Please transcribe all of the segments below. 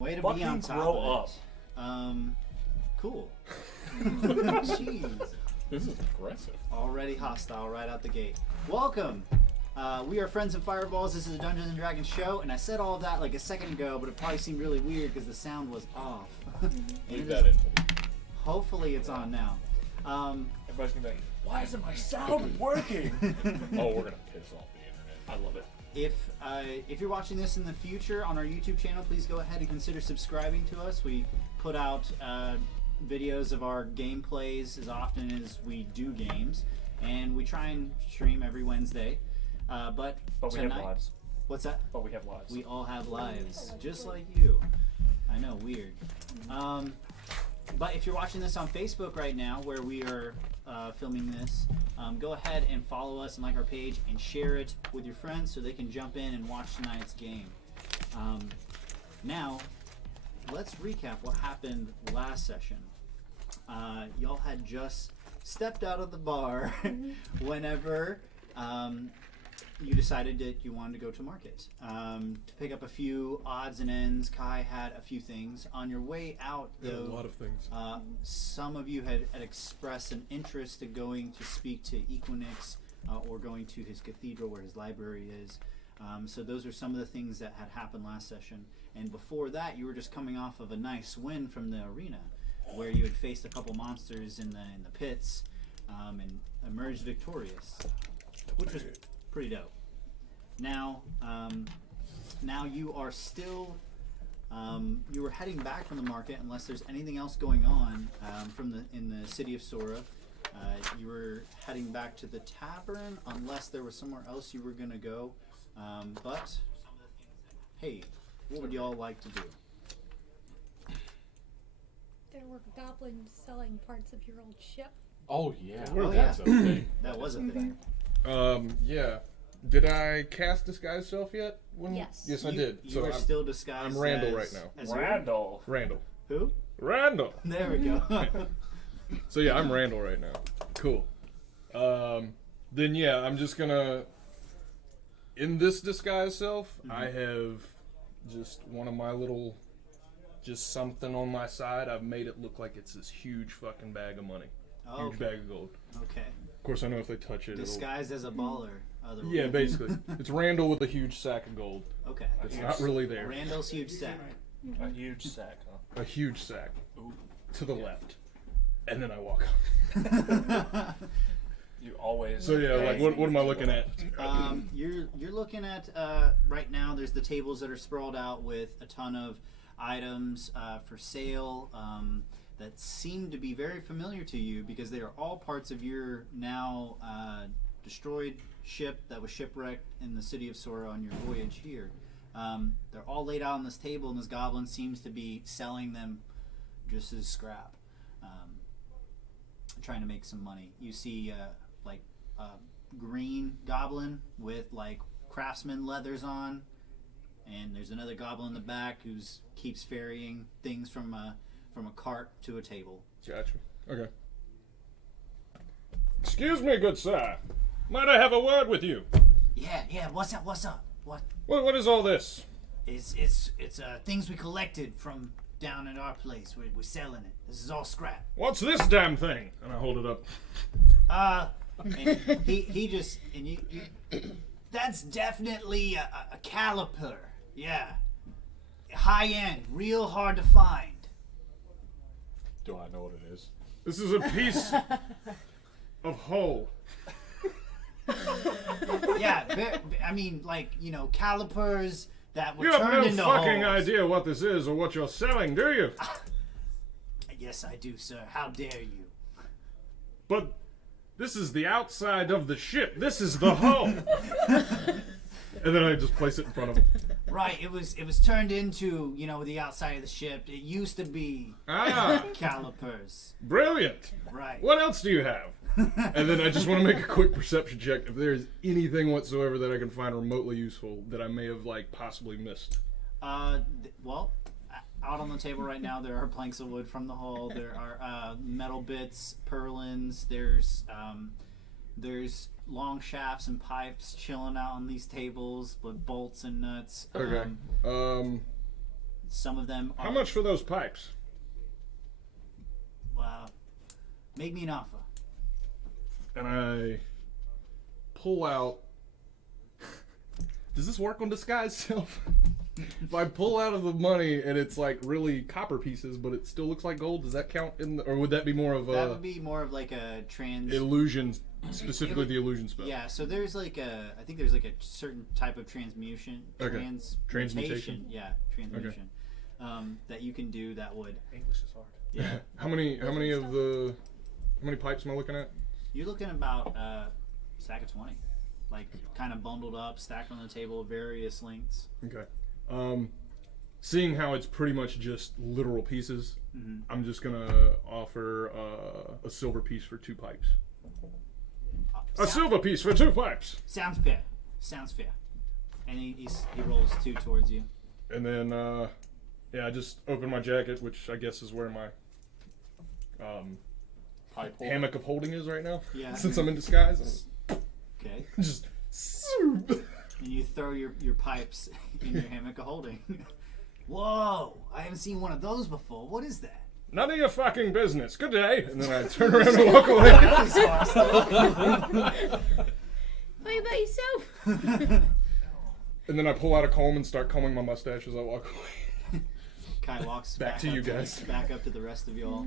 Way to be Fucking on top grow of it. Cool. Jeez. This is aggressive. Already hostile right out the gate. Welcome. We are Friends and Fireballs. This is a Dungeons and Dragons show, and I said all of that like a second ago, but it probably seemed really weird because the sound was off. Leave that in. Hopefully it's on now. Everybody's gonna be like, why isn't my sound working? Oh, we're gonna piss off the internet. I love it. If you're watching this in the future on our YouTube channel, please go ahead and consider subscribing to us. We put out videos of our gameplays as often as we do games, and we try and stream every Wednesday. But we tonight, have lives. What's that? But we have lives. We all have lives, just like you. I know, weird. But if you're watching this on Facebook right now, where we are filming this, go ahead and follow us and like our page and share it with your friends so they can jump in and watch tonight's game. Now, let's recap what happened last session. Y'all had just stepped out of the bar whenever you decided that you wanted to go to market to pick up a few odds and ends. Kai had a few things. On your way out, though, a lot of things. Some of you had expressed an interest in going to speak to Equinix or going to his cathedral where his library is. So those are some of the things that had happened last session. And before that, you were just coming off of a nice win from the arena, where you had faced a couple monsters in the pits and emerged victorious, which was pretty dope. Now, now you are still. You were heading back from the market, unless there's anything else going on in the city of Sora. You were heading back to the tavern, unless there was somewhere else you were gonna go. But hey, what would y'all like to do? There were goblins selling parts of your old ship. Oh yeah. Oh, That's yeah. a thing. That was a thing. Yeah. Did I cast Disguise Self yet? Yes. Yes, I did. You are still disguised. I'm Randall as, right now. as Randall. Randall. Who? Randall! There we go. So yeah, I'm Randall right now. Cool. Then yeah, I'm just gonna... In this Disguise Self, I have just one of my little... Just something on my side. I've made it look like it's this huge fucking bag of money. Oh, Huge bag of gold. okay. Of course, I know if they touch it, Disguised as a baller. Otherwise. Yeah, basically. It's Randall with a huge sack of gold. Okay. It's not really there. Randall's huge sack. A huge sack, huh? A huge sack. Ooh. To the left. And then I walk up. You always. So yeah, like what am I looking at? You're looking at right now. There's the tables that are sprawled out with a ton of items for sale that seem to be very familiar to you because they are all parts of your now destroyed ship that was shipwrecked in the city of Sora on your voyage here. They're all laid out on this table, and this goblin seems to be selling them just as scrap, trying to make some money. You see like a green goblin with like craftsman leathers on, and there's another goblin in the back who keeps ferrying things from a cart to a table. Gotcha. Okay. Excuse me, good sir. Might I have a word with you? Yeah. What's up? What is all this? It's things we collected from down at our place. We're selling it. This is all scrap. What's this damn thing? And I hold it up. And he just and you that's definitely a caliper. Yeah. High end, real hard to find. Do I know what it is? This is a piece of hull. Yeah, I mean, like, calipers that were You have turned no into fucking holes. idea what this is or what you're selling, do you? Yes, I do, sir. How dare you? But this is the outside of the ship. This is the hull. And then I just place it in front of him. Right, it was turned into, the outside of the ship. It used to be calipers. Brilliant. Right. What else do you have? And then I just want to make a quick perception check if there's anything whatsoever that I can find remotely useful that I may have possibly missed. Well, out on the table right now there are planks of wood from the hull. There are metal bits, purlins. There's long shafts and pipes chilling out on these tables with bolts and nuts. Okay. Some of them are... How much for those pipes? Make me an offer. And I pull out... Does this work on disguise self? If I pull out of the money and it's like really copper pieces, but it still looks like gold, does that count or would that be more of a... That would be more of like a illusion, specifically the illusion spell. Yeah, so there's like I think there's like a certain type of transmutation. Okay. Transmutation? Yeah, transmutation. Okay. That you can do that would... English is hard. Yeah. How many pipes am I looking at? You're looking about stack of 20. Like kind of bundled up, stacked on the table, various lengths. Okay. Seeing how it's pretty much just literal pieces, I'm just gonna offer a silver piece for 2 pipes. A silver piece for 2 pipes. Sounds fair. Sounds fair. And he rolls 2 towards you. And then I just open my jacket, which I guess is where my hammock of holding is right now. Yeah. Since I'm in disguise. Okay. Just. And you throw your pipes in your hammock of holding. Whoa! I haven't seen one of those before. What is that? None of your fucking business. Good day. And then I turn around and walk away. What about yourself? And then I pull out a comb and start combing my mustache as I walk away. Kai walks Back to you guys. Back up to the rest of y'all.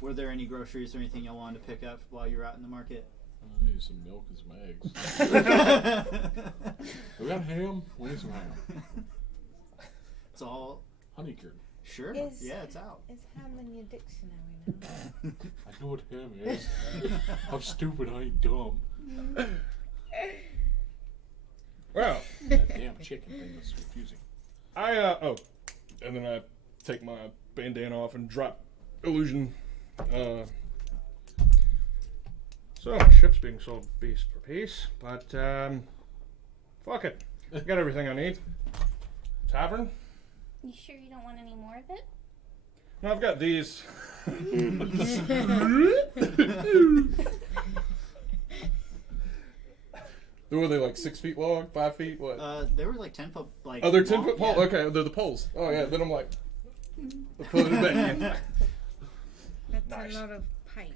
Were there any groceries or anything y'all wanted to pick up while you were out in the market? I need some milk and some eggs. We got ham? We need some ham. It's all Honeycurd. sure. Yeah, it's out. Is ham in your dictionary now? I know what ham is. I'm stupid, I ain't dumb. Well, That damn chicken thing is confusing. and then I take my bandana off and drop illusion. So my ship's being sold piece for piece, but fuck it, I got everything I need. Tavern? You sure you don't want any more of it? No, I've got these. Were they like 6 feet long, 5 feet? What? They were like 10 foot. Like. Oh, they're 10 foot long, poles. yeah. Okay, they're the poles. Oh yeah. Then I'm like, put it back in. That's Nice. a lot of pipe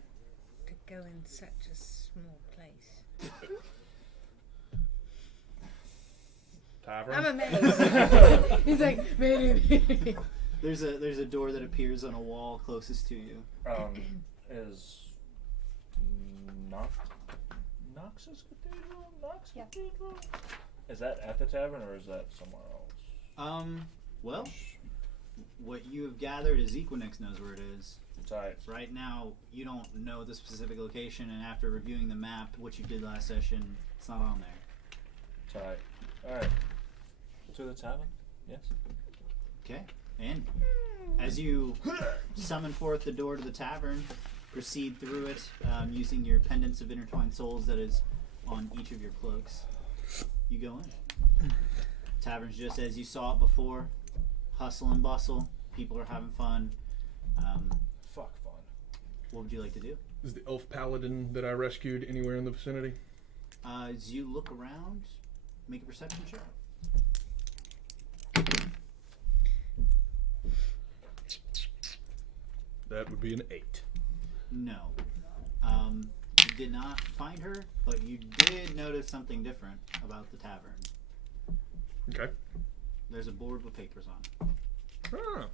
to go in such a small place. Tavern. I'm amazed. He's like, maybe. There's a door that appears on a wall closest to you. Is Knox's Cathedral? Knox Yeah. Cathedral? Is that at the tavern or is that somewhere else? Well, what you have gathered is Equinix knows where it is. Tight. Right now, you don't know the specific location, and after reviewing the map, what you did last session, it's not on there. Tight. Alright. To the tavern? Yes. Okay. And as you summon forth the door to the tavern, proceed through it using your pendants of intertwined souls that is on each of your cloaks. You go in. Tavern's just as you saw it before. Hustle and bustle. People are having fun. Fuck fun. What would you like to do? Is the elf paladin that I rescued anywhere in the vicinity? As you look around, make a perception check. That would be an 8. No. You did not find her, but you did notice something different about the tavern. Okay. There's a board with papers on it. Ah.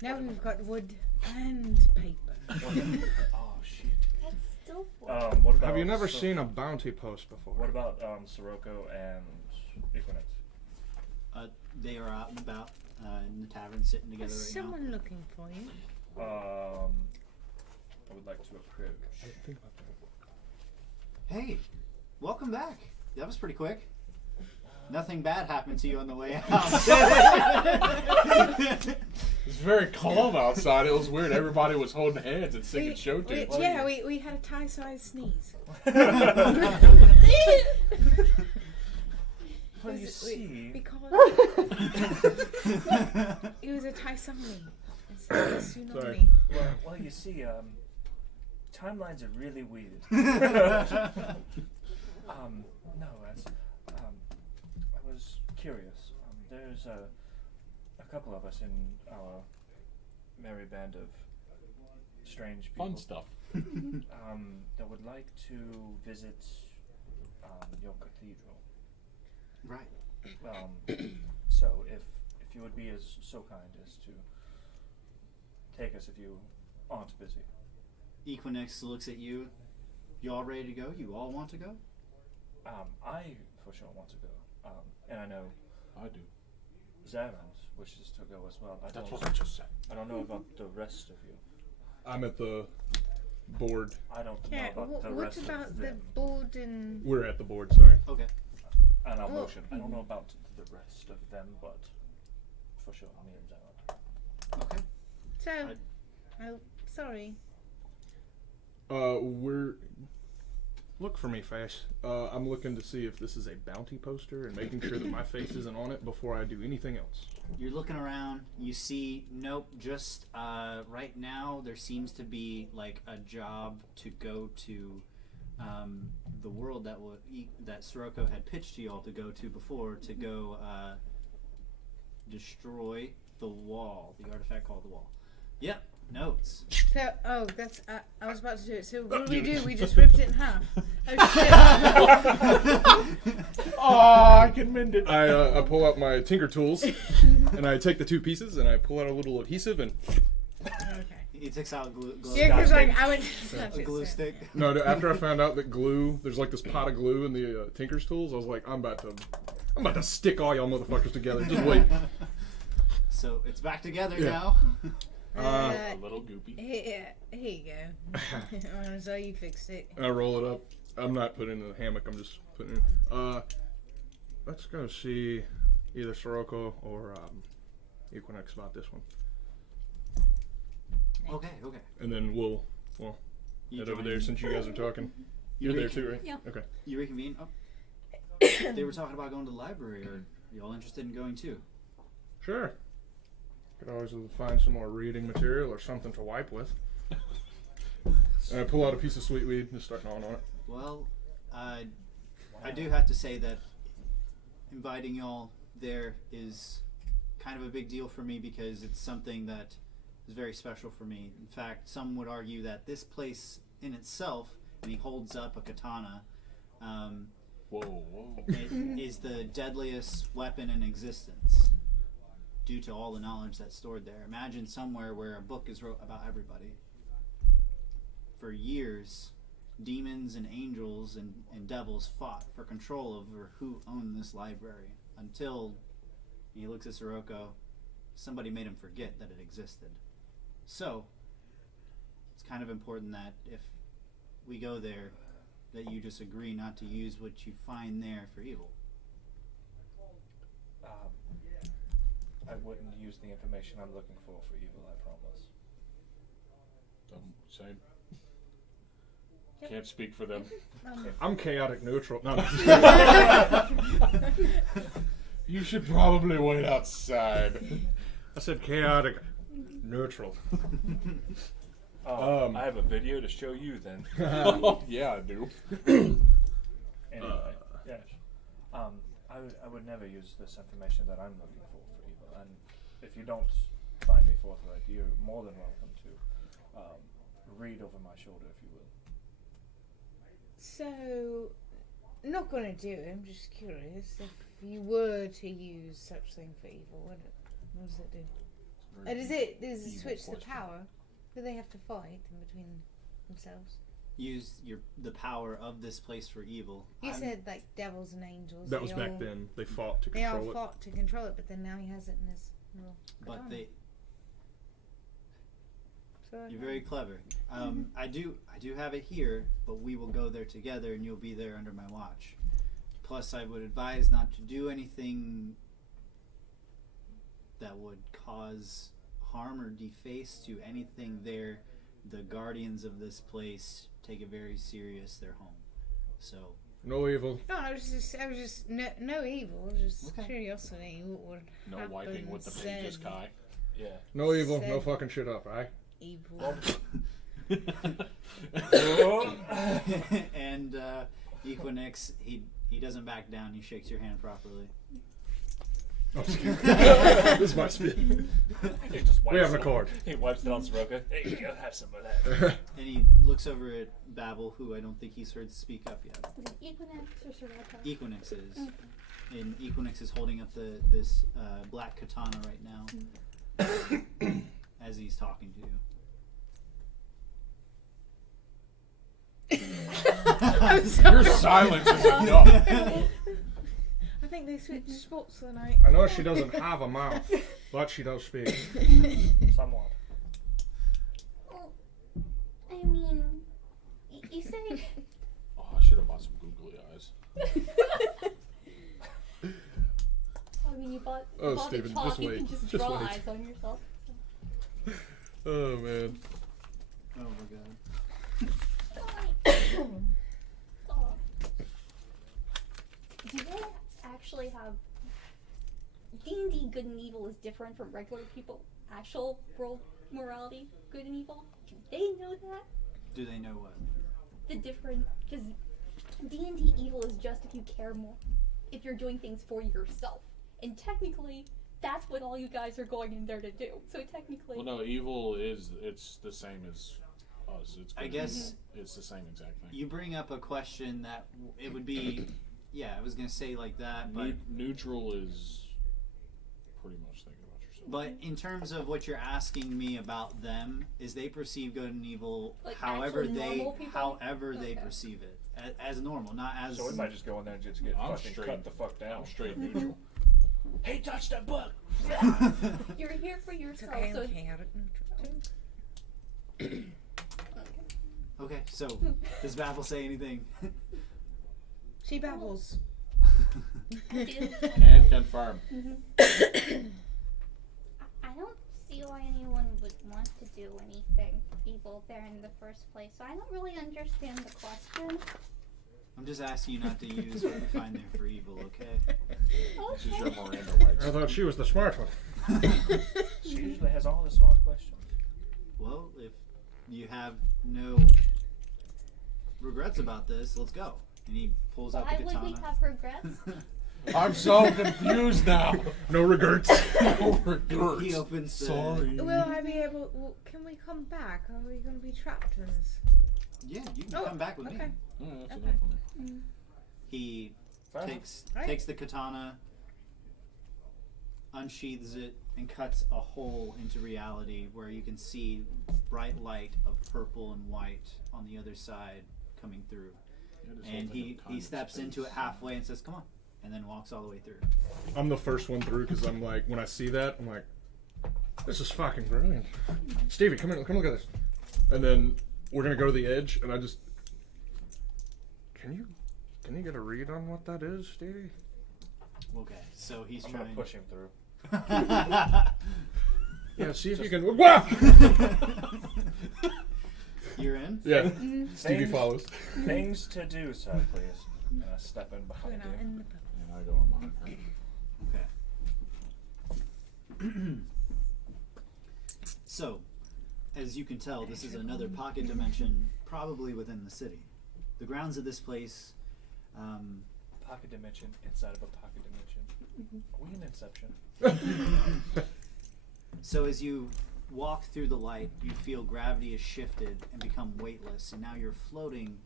Now we've got wood and paper. Oh shit. That's still What about? Have you never seen a bounty post before? What about Sirocco and Equinix? They are out and about in the tavern, sitting together There's right someone looking for you. I would like to approach. Think about that. now. Hey, welcome back. That was pretty quick. Nothing bad happened to you on the way out. It's very calm outside. It was weird. Everybody was holding hands and singing show tunes. We had a Thai-sized sneeze. What do you see? Because it was a Thai tsunami. It's a tsunami. Sorry. Well, you see, timelines are really weird. No, that's. I was curious. There's a couple of us in our merry band of strange people. Fun stuff. That would like to visit your cathedral. Right. So if you would be so kind as to take us if you aren't busy. Equinix looks at you. You all ready to go? You all want to go? I for sure want to go. And I know I do. Zarans wishes to go as well. That's what I just said. I don't know about the rest of you. I'm at the board. I don't Yeah, know about the what rest about of the them. board and... We're at the board, sorry. Okay. And our Well, motion. I don't know about the rest of them, but for sure, me and Zaran. Okay. So, oh, sorry. We're... Look for me, Fash. I'm looking to see if this is a bounty poster and making sure that my face isn't on it before I do anything else. You're looking around. You see, nope. Just right now, there seems to be like a job to go to the world that Sirocco had pitched to y'all to go to before, to go destroy the wall, the artifact called the wall. Yep. Notes. So, that's, I was about to do it. So what do? We just ripped it in half. Oh, shit. Oh, I can mend it. I pull out my tinker tools and I take the two pieces and I pull out a little adhesive and Okay. He takes out glue. Yeah, because like, I went to touch A it, glue so- stick. no. After I found out that glue, there's like this pot of glue in the tinker's tools. I was like, I'm about to stick all y'all motherfuckers together. Just wait. So it's back together Yeah. now. A little goopy. Here you go. So you fixed it. I roll it up. I'm not putting it in the hammock. I'm just putting it. Let's go see either Sirocco or Equinix about this one, Okay. and then we'll You head over join- there since you guys are talking. You You're there recon- too, right? Yeah. Okay. You reconvene. Oh. They were talking about going to the library. Are y'all interested in going too? Sure. Could always find some more reading material or something to wipe with. And I pull out a piece of sweet weed and start gnawing on it. Well, I do have to say that inviting y'all there is kind of a big deal for me because it's something that is very special for me. In fact, some would argue that this place in itself, and he holds up a katana, Whoa. is the deadliest weapon in existence due to all the knowledge that's stored there. Imagine somewhere where a book is wrote about everybody. For years, demons and angels and devils fought for control over who owned this library until he looks at Sirocco. Somebody made him forget that it existed. So, it's kind of important that if we go there, that you just agree not to use what you find there for evil. I wouldn't use the information I'm looking for evil, I promise. Same. Can't speak for them. I'm chaotic neutral. No. You should probably wait outside. I said chaotic neutral. I have a video to show you then. Yeah, I do. Anyway, yes. I would never use this information that I'm looking for evil. And if you don't find me forthright, you're more than welcome to read over my shoulder, if you will. So, not gonna do it. I'm just curious. If you were to use such thing for evil, what does it do? Does it evil switch the question. power? Do they have to fight in between themselves? Use the power of this place for evil. You I'm- said like devils and angels. That they was back all- then. They fought to They all control it. fought to control it, but then now he has it in his little but katana. they So I You're don't very know. clever. I do have it here, but we will go there together, and you'll be there under my watch. Plus, I would advise not to do anything that would cause harm or deface to anything there. The guardians of this place take it very serious. Their home, so No evil. No, I was just no evil. Just Okay. curiosity. What would No happen wiping with the pages, said Kai. Yeah. No evil. No Said- fucking shit up, right? Evil. and Equinix, he doesn't back down. He shakes your hand properly. I'm just kidding. This is my spin. He just We have wipes an it- accord. He wipes it on Soroka. Hey, you go have some of that. And he looks over at Babel, who I don't think he's heard speak up yet. Is it Equinox or Soraka? Equinix is. Okay. And Equinix is holding up this black katana right now as he's talking to you. I'm sorry. Your silence is enough. I think they switched spots tonight. I know she doesn't have a mouth, but she does speak. Somewhat. Well, I mean, you say. Oh, I should have bought some googly eyes. I mean, you bought. Oh, bought Steven, the chalk, just you wait, can just just draw wait. eyes on yourself. Oh man. Oh my god. Oh. Do you actually have D&D good and evil is different from regular people? Actual world morality, good and evil? Do they know that? Do they know what? The different, because D&D evil is just if you care more, if you're doing things for yourself, and technically that's what all you guys are going in there to do. So technically, Well, no, evil it's the same as us. It's I good. guess It's the same exact thing. you bring up a question that it would be, yeah, I was gonna say like that, but Neutral is pretty much thinking about yourself. but in terms of what you're asking me about them, is they perceive good and evil Like however actual they normal people? they Okay. perceive it as normal, not as So we might just go in there and just get I'm fucking straight- cut the fuck down. I'm straight neutral. Hey, touch that book! you're here for yourself. Okay, So okay, out of neutral. Okay, so does Babel say anything? She babbles. Can confirm. I don't see why anyone would want to do anything evil there in the first place. So I don't really understand the question. I'm just asking you not to use what you find there for evil, okay? This is your Miranda I rights. thought she was the smart one. She usually has all the smart questions. Well, if you have no regrets about this, let's go. And he pulls out Why the would we katana. have regrets? I'm so confused now. No regrets. No regrets. He opens the. Sorry. Will I be able? Can we come back? Or are we going to be trapped in this? Yeah, you can Oh, come back with me. okay. Yeah, that's Okay. enough for me. He Fair enough. takes the katana, unsheathes it, and cuts a hole into reality where you can see bright light of purple and white on the other side coming through. Yeah, this whole And thing he of time and steps into it space. halfway and says, "Come on," and then walks all the way through. I'm the first one through because I'm like, when I see that, I'm like, this is fucking brilliant. Stevie, come here, come look at this. And then we're gonna go to the edge, and I just, can you get a read on what that is, Stevie? Okay, so he's I'm gonna trying. push him through. Yeah, see if you can. Wah! You're in. Yeah, Stevie Things- follows. Things to do, sir, please. And I step in We're behind not you. in the And I go on mine. Okay. So, as you can tell, this is another pocket dimension, probably within the city. The grounds of this place. Pocket dimension inside of a pocket dimension. Are we in Inception? So as you walk through the light, you feel gravity is shifted and become weightless, and now you're floating,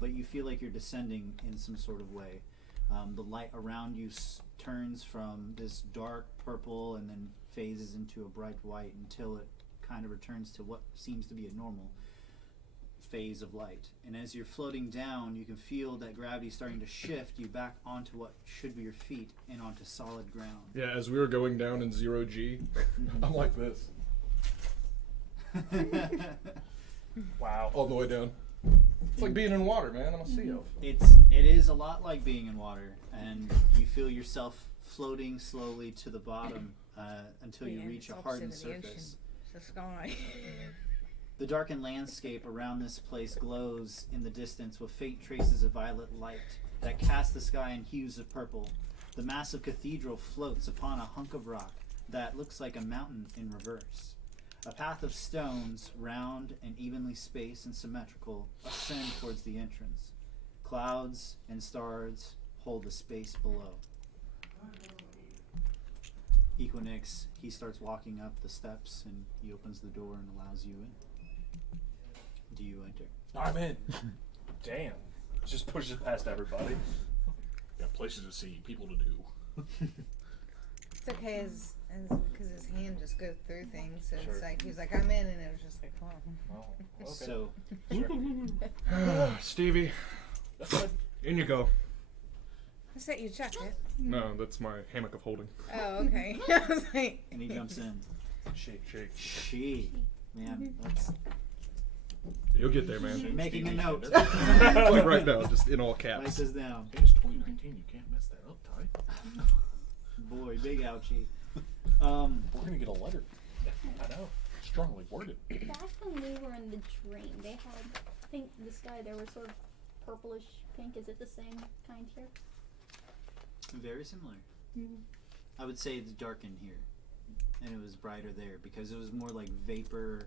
but you feel like you're descending in some sort of way. The light around you turns from this dark purple and then phases into a bright white until it kind of returns to what seems to be a normal phase of light. And as you're floating down, you can feel that gravity starting to shift you back onto what should be your feet and onto solid ground. Yeah, as we were going down in 0G, I'm like this, Wow. all the way down. It's like being in water, man. I'm a sea elf. It is a lot like being in water, and you feel yourself floating slowly to the bottom until you Yeah, reach it's a opposite hardened of the ocean. surface. It's the sky. The darkened landscape around this place glows in the distance with faint traces of violet light that cast the sky in hues of purple. The massive cathedral floats upon a hunk of rock that looks like a mountain in reverse. A path of stones, round and evenly spaced and symmetrical, ascend towards the entrance. Clouds and stars hold the space below. Equinix, he starts walking up the steps and he opens the door and allows you in. Do you enter? I'm in. Damn. Just pushes past everybody. Got places to see, people to do. It's okay because his hand just goes through things. So Sure. it's like he was like, I'm in, and it was just like, oh. Oh, okay. So Stevie, That's good. in you go. Is that your jacket? No, that's my hammock of holding. Oh, okay. I was like, and he jumps in. Shake. She, man, that's You'll get there, man. making a note. Like right now, just in all Write caps. this down. It's 2019, you can't mess that up, Ty. Boy, big ouchie. We're gonna get a letter. I know. Strongly worded. Back when we were in the dream, they had, I think the sky there was sort of purplish pink. Is it the same kind here? Very similar. I would say it's darkened here, and it was brighter there because it was more like vapor,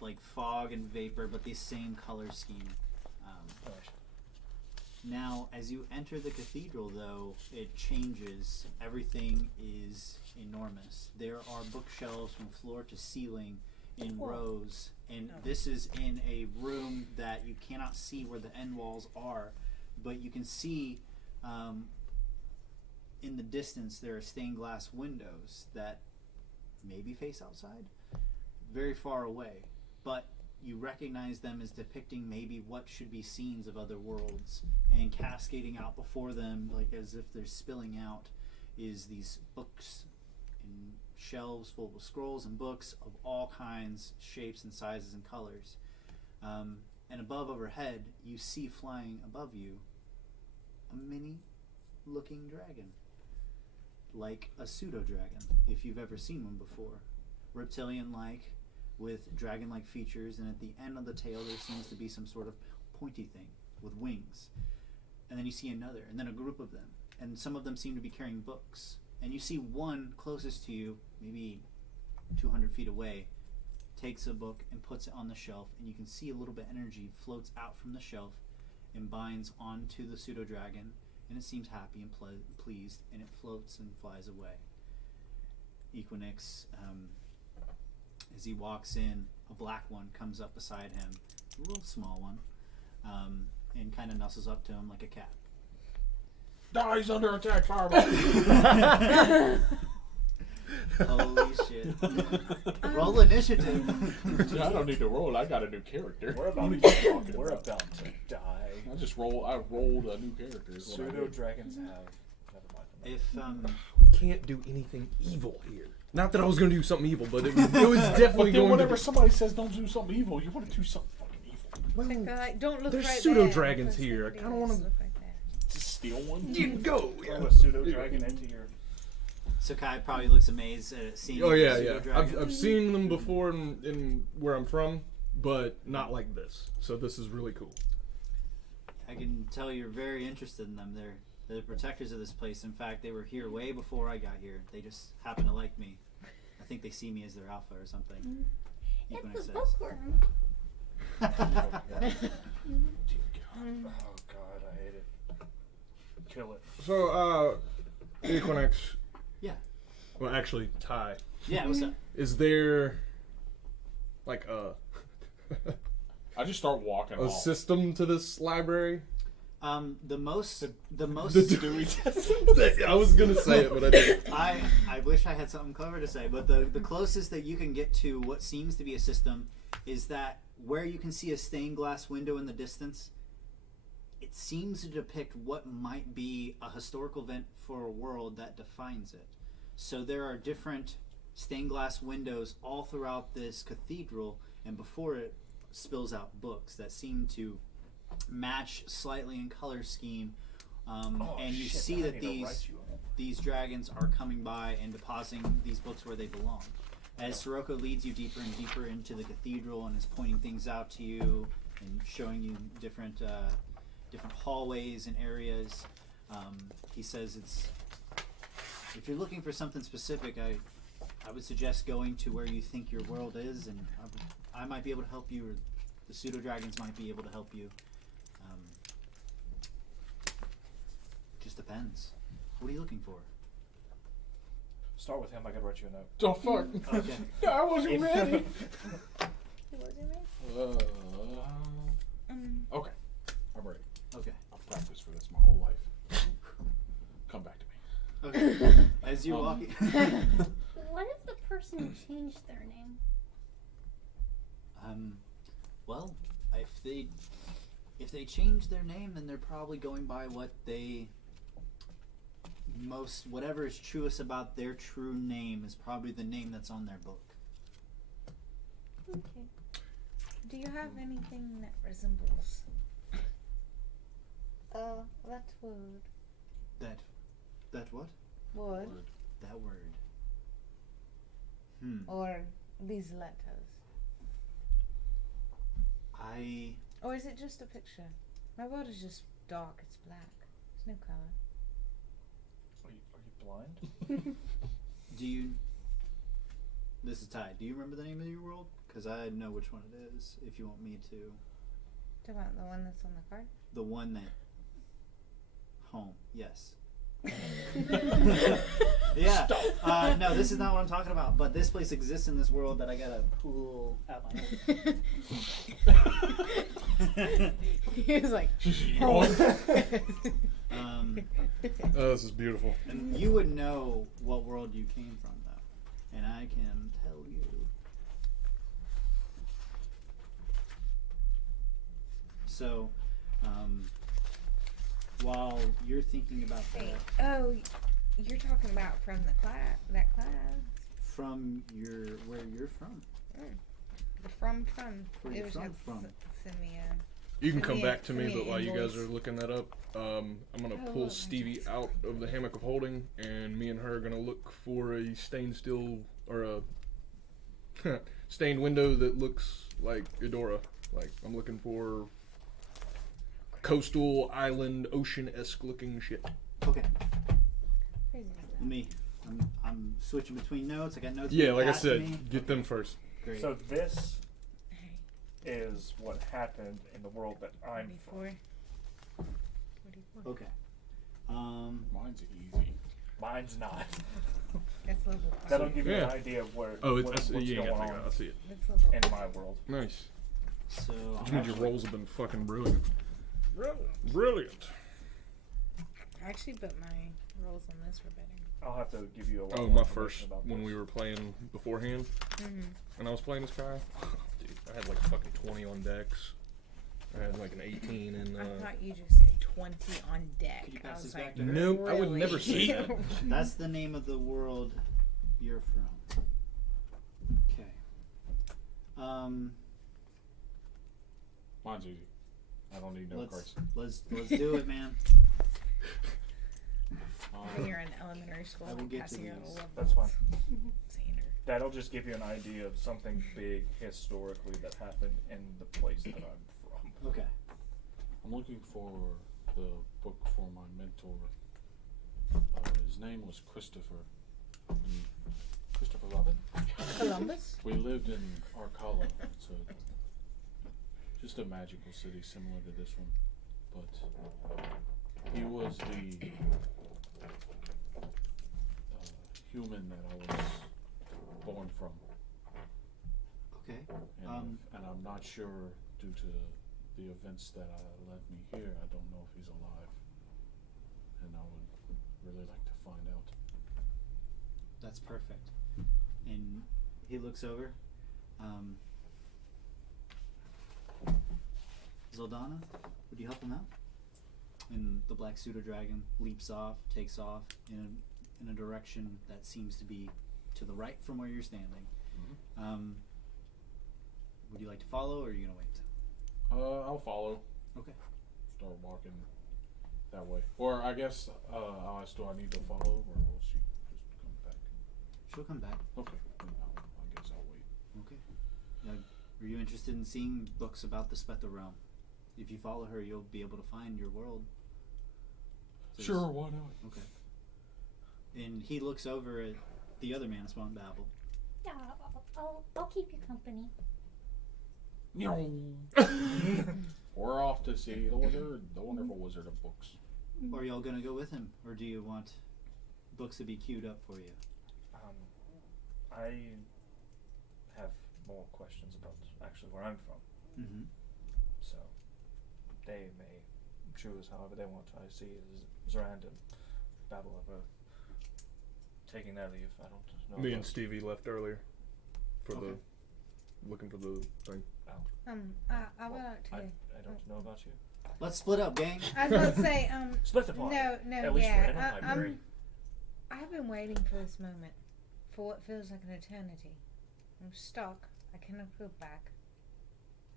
like fog and vapor, but the same color scheme. Now, as you enter the cathedral, though, it changes. Everything is enormous. There are bookshelves from floor to ceiling in rows, and this is in a room that you cannot see where the end walls are, but you can see in the distance there are stained glass windows that maybe face outside, very far away, but you recognize them as depicting maybe what should be scenes of other worlds, and cascading out before them, like as if they're spilling out, is these books and shelves full of scrolls and books of all kinds, shapes and sizes and colors. And above overhead, you see flying above you a mini looking dragon, like a pseudo dragon, if you've ever seen one before. Reptilian like, with dragon-like features, and at the end of the tail there seems to be some sort of pointy thing with wings. And then you see another, and then a group of them, and some of them seem to be carrying books. And you see one closest to you, maybe 200 feet away, takes a book and puts it on the shelf, and you can see a little bit of energy floats out from the shelf and binds onto the pseudo-dragon, and it seems happy and pleased, and it floats and flies away. Equinix, as he walks in, a black one comes up beside him, a little small one, and kind of nuzzles up to him like a cat. He's under attack, fireball. Holy shit. Roll initiative. I don't need to roll, I got a new character. We're about What are you talking We're about? about to die. I rolled a new character. is what I Pseudo did. dragons have. Never mind. If, We can't do anything evil here. Not that I was going to do something evil, but it was definitely But then going whenever to somebody says don't do something evil, you want to do something fucking evil. like, they're like, don't look There's right pseudo there, dragons because here. I somebody kinda else wanna- look right there. Just steal one. You go. Throw a pseudo dragon into your. Sakai probably looks amazed at seeing Oh yeah, the yeah. pseudo-dragon. I've seen them before in where I'm from, but not like this. So this is really cool. I can tell you're very interested in them. They're the protectors of this place. In fact, they were here way before I got here. They just happen to like me. I think they see me as their alpha or something. It's Equinix a says. bookworm. Oh god, I hate it. Kill it. So, Equinix. Yeah. Well, actually, Ty. Yeah, what's up? Is there like I just start walking a off. system to this library? The most I was gonna say it, but I didn't. I wish I had something clever to say, but the closest that you can get to what seems to be a system is that where you can see a stained glass window in the distance, it seems to depict what might be a historical event for a world that defines it. So there are different stained glass windows all throughout this cathedral, and before it spills out books that seem to match slightly in color scheme, and you shit, see I that need to these write you up. these dragons are coming by and depositing these books where they belong. As Sirocco leads you deeper and deeper into the cathedral and is pointing things out to you and showing you different hallways and areas, he says if you're looking for something specific, I would suggest going to where you think your world is, and I might be able to help you, or the pseudo dragons might be able to help you. Just depends. What are you looking for? Start with him. I could write you a note. Oh fuck! Okay. No, I wasn't ready. It wasn't me. Okay, I'm ready. Okay. I've practiced for this my whole life. Come back to me. Okay. As you're walking. What if the person changed their name? Well, if they change their name, then they're probably going by whatever is truest about their true name is probably the name that's on their book. Okay. Do you have anything that resembles that word? That what? Word. That word. Or these letters? I Or is it just a picture? My world is just dark, it's black. There's no colour. Are you blind? do you. This is Ty. Do you remember the name of your world? Because I know which one it is. If you want me to. Do you want the one that's on the card? The one that. Home. Yes. Yeah. No, this is not what I'm talking about. But this place exists in this world that I gotta pull out my head. He was like, This is beautiful. And you would know what world you came from, though, and I can tell you. So, while you're thinking about wait, that, oh, you're talking about from the class, that class? from where you're from. From. Where It you was from, just from? Send me a... You can Send come me back to me, send but me while you guys invoice. are looking that up, I'm gonna Oh, pull look, Stevie just- out of the hammock of holding, and me and her are gonna look for a stained steel or a stained window that looks like Eudora. Like I'm looking for coastal island ocean-esque looking shit. Okay. Crazy is Let me. I'm switching between notes. I got notes. Yeah, being like I passed to said, me. get them first. Great. So this that? is what happened in the world that I'm from. 44. 44. Okay. Mine's easy. Mine's not. That's level 5. That'll give you an Yeah. idea of where Oh, what's you going ain't gotta on take it. I see it. That's level in my world. Nice. So. Which means your rolls have been fucking brilliant. Brilliant. I actually put my rolls on this for betting. I'll have to give you a lot Oh, more my information first about when this. we were playing beforehand, Mm-hmm. and I was playing this guy. Dude, I had like fucking 20 on decks. I had like an 18 in. I thought you just said 20 on deck. Could you I pass was this back like, to her? Nope, I would really? never say that. That's the name of the world you're from. Okay. Mine's easy. I don't need no cards. Let's do it, man. When you're in elementary school, I will like get to passing out these. a level That's fine. Xander. That'll just give you an idea of something big historically that happened in the place that I'm from. Okay. I'm looking for the book for my mentor. His name was Christopher. Christopher Robin? Columbus? We lived in Arcala. It's just a magical city similar to this one. But he was the human that I was born from. Okay. And I'm not sure, due to the events that led me here, I don't know if he's alive. And I would really like to find out. That's perfect. And he looks over. Zildana, would you help him out? And the black pseudo dragon leaps off, takes off in a direction that seems to be to the right from where you're standing. Mm-hmm. Would you like to follow, or are you gonna wait? I'll follow. Okay. Start walking that way. Or I guess I'll ask, do I need to follow, or will she just come back? She'll come back. Okay. Then I guess I'll wait. Okay. Now, are you interested in seeing books about the Spectre realm? If you follow her, you'll be able to find your world. So Sure, why not? Okay. And he looks over at the other man, Swan Babel. Yeah, I'll keep you company. We're off to see the wizard, the wonderful wizard of books. Or are y'all gonna go with him? Or do you want books to be queued up for you? I have more questions about actually where I'm from. Mm-hmm. So they may choose however they want. I see Zrand and Battle of Earth taking their leave. I don't know. Me and about- Stevie left earlier for Okay. looking for the thing. Oh, I would like to. I don't know about you. Let's split up, gang. I was about to say, Split the party. no, At least we're in a yeah. library. I've been waiting for this moment for what feels like an eternity. I'm stuck. I cannot go back.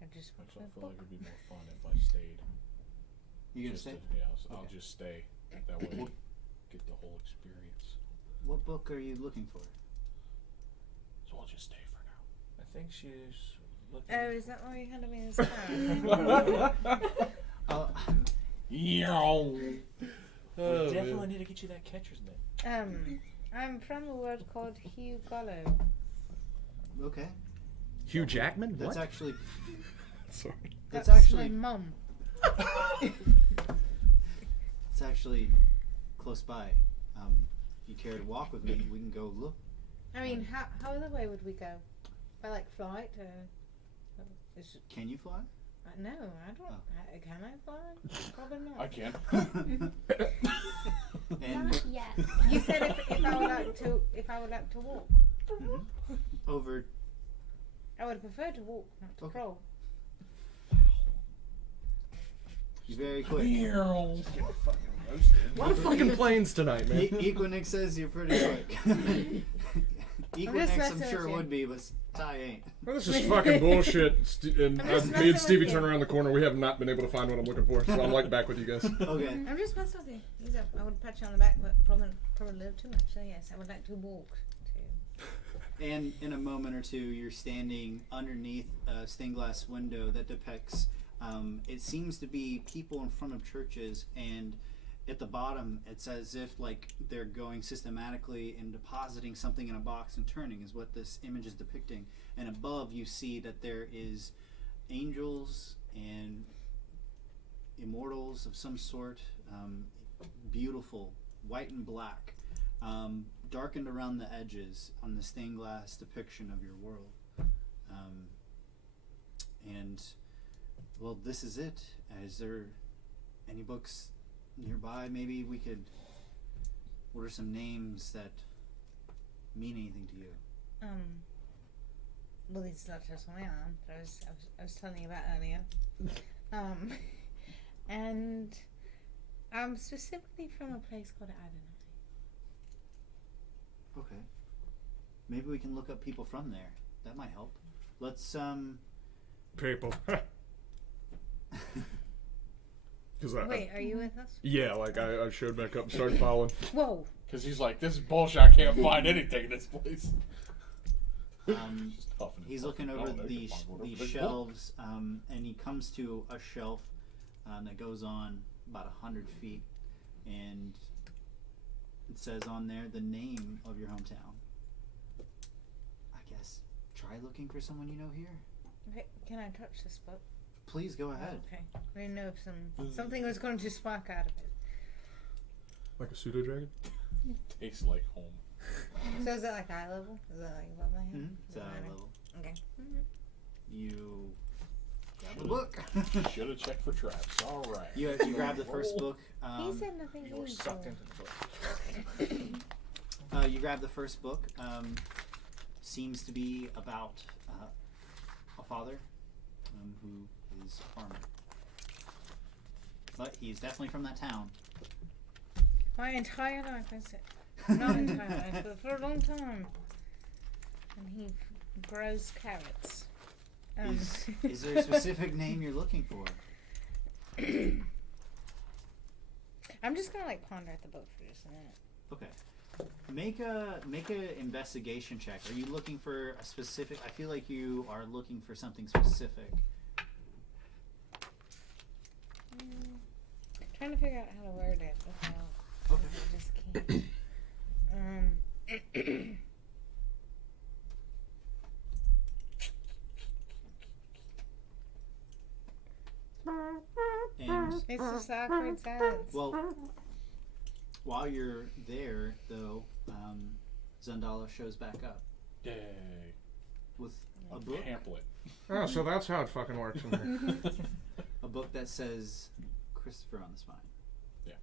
I just want Actually, I to feel like book. it'd be more fun if I stayed. You gonna Just stay? to- yeah, I'll Okay. just stay. That way, get the whole experience. What book are you looking for? So I'll just stay for now. I think she's looking. Oh, is that why you handed me this card? We Oh, definitely man. need to get you that catcher's mitt. I'm from a word called Hugolo. Okay. Hugh Jackman? That's What? actually Sorry. that's my actually mum. it's actually close by. If you care to walk with me, we can go look. I mean, how other way would we go? By like flight? Can you fly? No, I don't. Oh. Can I fly? Probably not. I can. And Not yet. You said if I would like to walk. Mhm. Over. I would prefer to walk, not to Okay. crawl. You're very quick. Just getting fucking roasted. A lot of fucking planes tonight, man. Equinix says you're pretty quick. Equinix, messing I'm with sure you. would be, but Ty ain't. Well, this is fucking bullshit. And I'm just me messing and Stevie with turn you. around the corner. We have not been able to find what I'm looking for. So I'm like back with you guys. Okay. I'm just messing with you. He's up. I would pat you on the back, but probably a little too much. So yes, I would like to walk too. And in a moment or two, you're standing underneath a stained glass window that depicts, it seems to be people in front of churches, and at the bottom, it's as if like they're going systematically and depositing something in a box and turning is what this image is depicting. And above, you see that there is angels and immortals of some sort, beautiful, white and black, darkened around the edges on the stained glass depiction of your world. And well, this is it. Is there any books nearby? Maybe we could order some names that mean anything to you. Well, these letters on my arm that I was telling you about earlier. And I'm specifically from a place called Adonai. Okay. Maybe we can look up people from there. That might help. Let's People. Cause Wait, are you with us? yeah, like I showed back up and started following. Whoa! Because he's like, this is bullshit. I can't find anything in this place. Just huffing he's and looking puffing. over Oh, they the can find whatever these they want. shelves, and he comes to a shelf that goes on about 100 feet, and it says on there the name of your hometown. I guess try looking for someone you know here. Okay, can I touch this book? Please go ahead. Okay. I didn't know if something was going to spark out of it. Like a pseudo dragon? Tastes like home. So is that like eye level? Is that like above my head? Mm-hmm. It's Does eye it matter? level. Okay. You grab the Should've- book. Should have checked for traps. All right. you grab the first book. He said nothing You were evil. sucked into the book. You grab the first book. Seems to be about a father who is a farmer. But he's definitely from that town. My entire life, I said. Not entire life, but for a long time. And he grows carrots. Is there a specific name you're looking for? I'm just gonna like ponder at the book for just a minute. Okay. Make a investigation check. Are you looking for a specific? I feel like you are looking for something specific. Trying to figure out how to word it without. Okay. I just can't. And It's just awkward silence. well, while you're there, though, Zandala shows back up, Yay. with a book, Pamphlet. Oh, so that's how it fucking works in here. a book that says Christopher on the spine. Yeah.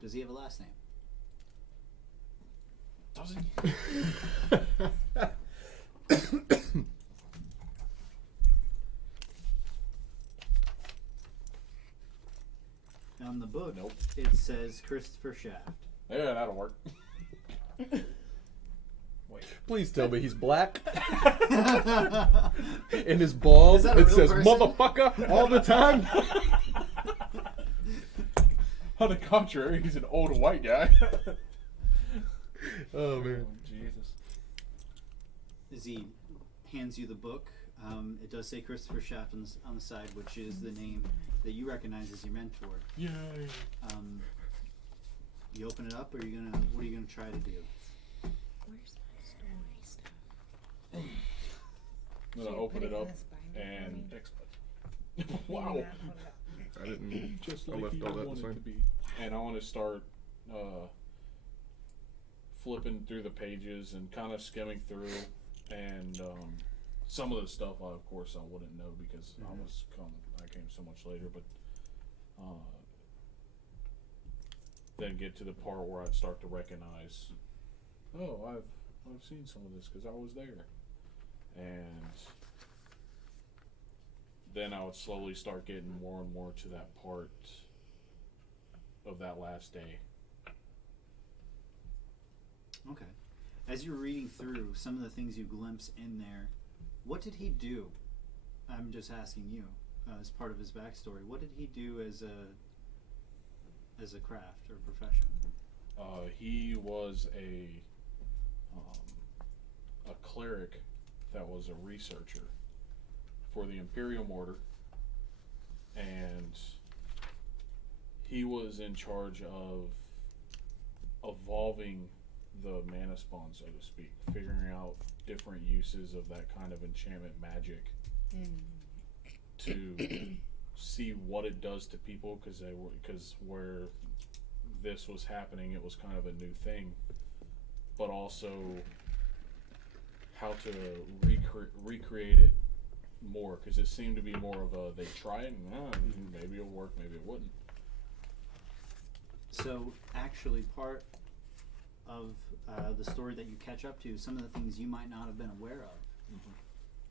Does he have a last name? Does he? On the book, Nope. it says Christopher Shaft. Yeah, that'll work. Wait. Please tell me he's black. And his balls, Is that a it real says person? motherfucker all the time. On the contrary, he's an old white guy. Oh man. Jesus. As he hands you the book, it does say Christopher Shaft on the side, which is the name that you recognize as your mentor. Yay. You open it up, or what are you gonna try to do? Where's my story stuff? I'm Should gonna we open put it up in this binder for and me? wow. Maybe not, hold up. I didn't. Just I like left he all that the wanted same. to be. And I want to start flipping through the pages and kind of skimming through, and some of the stuff, of course, I wouldn't know because I came so much later. But then get to the part where I'd start to recognize, oh, I've seen some of this because I was there, and then I would slowly start getting more and more to that part of that last day. Okay. As you're reading through some of the things you glimpse in there, what did he do? I'm just asking you, as part of his backstory. What did he do as a craft or profession? He was a cleric that was a researcher for the Imperial Order, and he was in charge of evolving the mana spawn, so to speak, figuring out different uses of that kind of enchantment magic to see what it does to people, because where this was happening, it was kind of a new thing, but also how to recreate it more, because it seemed to be more of a they try it and maybe it'll work, maybe it wouldn't. So, actually, part of the story that you catch up to, some of the things you might not have been aware of.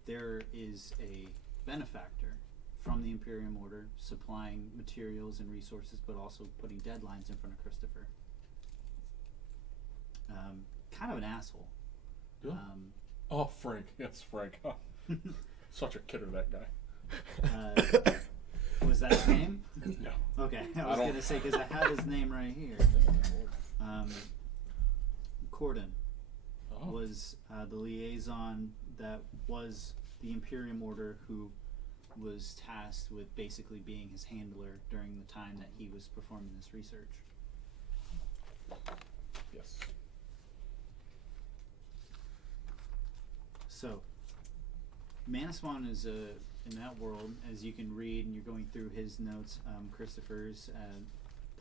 There is a benefactor from the Imperium Order supplying materials and resources, but also putting deadlines in front of Christopher. Kind of an asshole. Yeah. Oh, Frank. Yes, Frank. Such a kidder, that guy. Was that his name? No. Okay, I was don't- going to say, because I have his name right here. Corden Oh. was the liaison that was the Imperium Order, who was tasked with basically being his handler during the time that he was performing this research. Yes. So, Manaspawn is in that world, as you can read, and you're going through his notes, Christopher's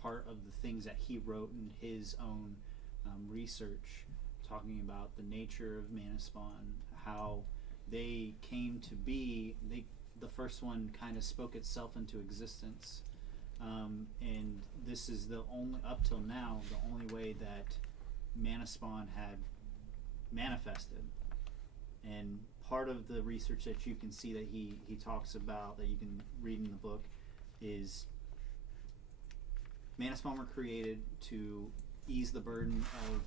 part of the things that he wrote in his own research, talking about the nature of Manaspawn, how they came to be. The first one kind of spoke itself into existence, and this is the only, up till now, the only way that Manaspawn had manifested. And part of the research that you can see that he talks about, that you can read in the book, is Manaspawn were created to ease the burden of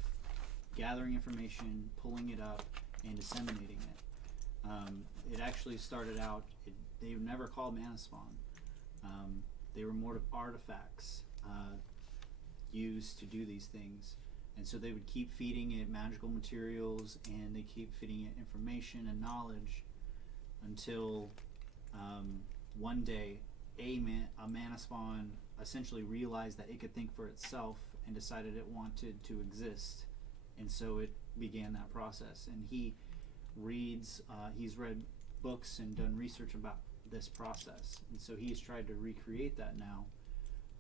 gathering information, pulling it up, and disseminating it. It actually started out, they were never called Manaspawn. They were more of artifacts used to do these things. And so they would keep feeding it magical materials, and they keep feeding it information and knowledge until one day a Manaspawn essentially realized that it could think for itself and decided it wanted to exist. And so it began that process. And he reads, he's read books and done research about this process. And so he's tried to recreate that now.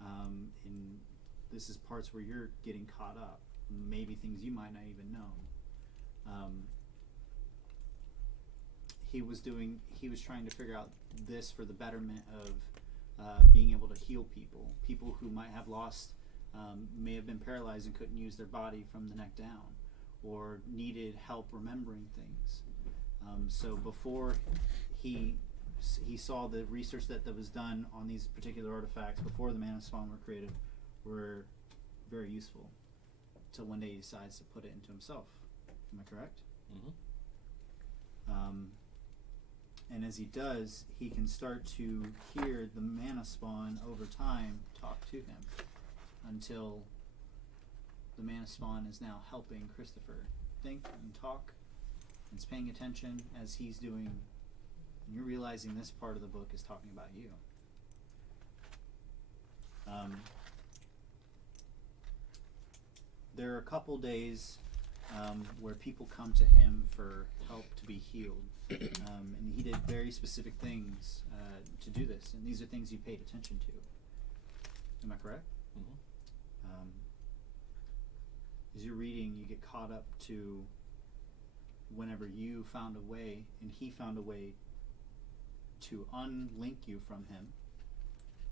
And this is parts where you're getting caught up. Maybe things you might not even know. he was trying to figure out this for the betterment of being able to heal people who might have lost, may have been paralyzed and couldn't use their body from the neck down, or needed help remembering things. So before he saw the research that was done on these particular artifacts before the Mana Spawn were created were very useful, till one day he decides to put it into himself. Am I correct? Mm-hmm. And as he does, he can start to hear the Mana Spawn over time talk to him, until the Mana Spawn is now helping Christopher think and talk, and is paying attention as he's doing. And you're realizing this part of the book is talking about you. There are a couple days where people come to him for help to be healed, and he did very specific things to do this, and these are things you paid attention to. Am I correct? Mm-hmm. As you're reading, you get caught up to whenever you found a way, and he found a way to unlink you from him,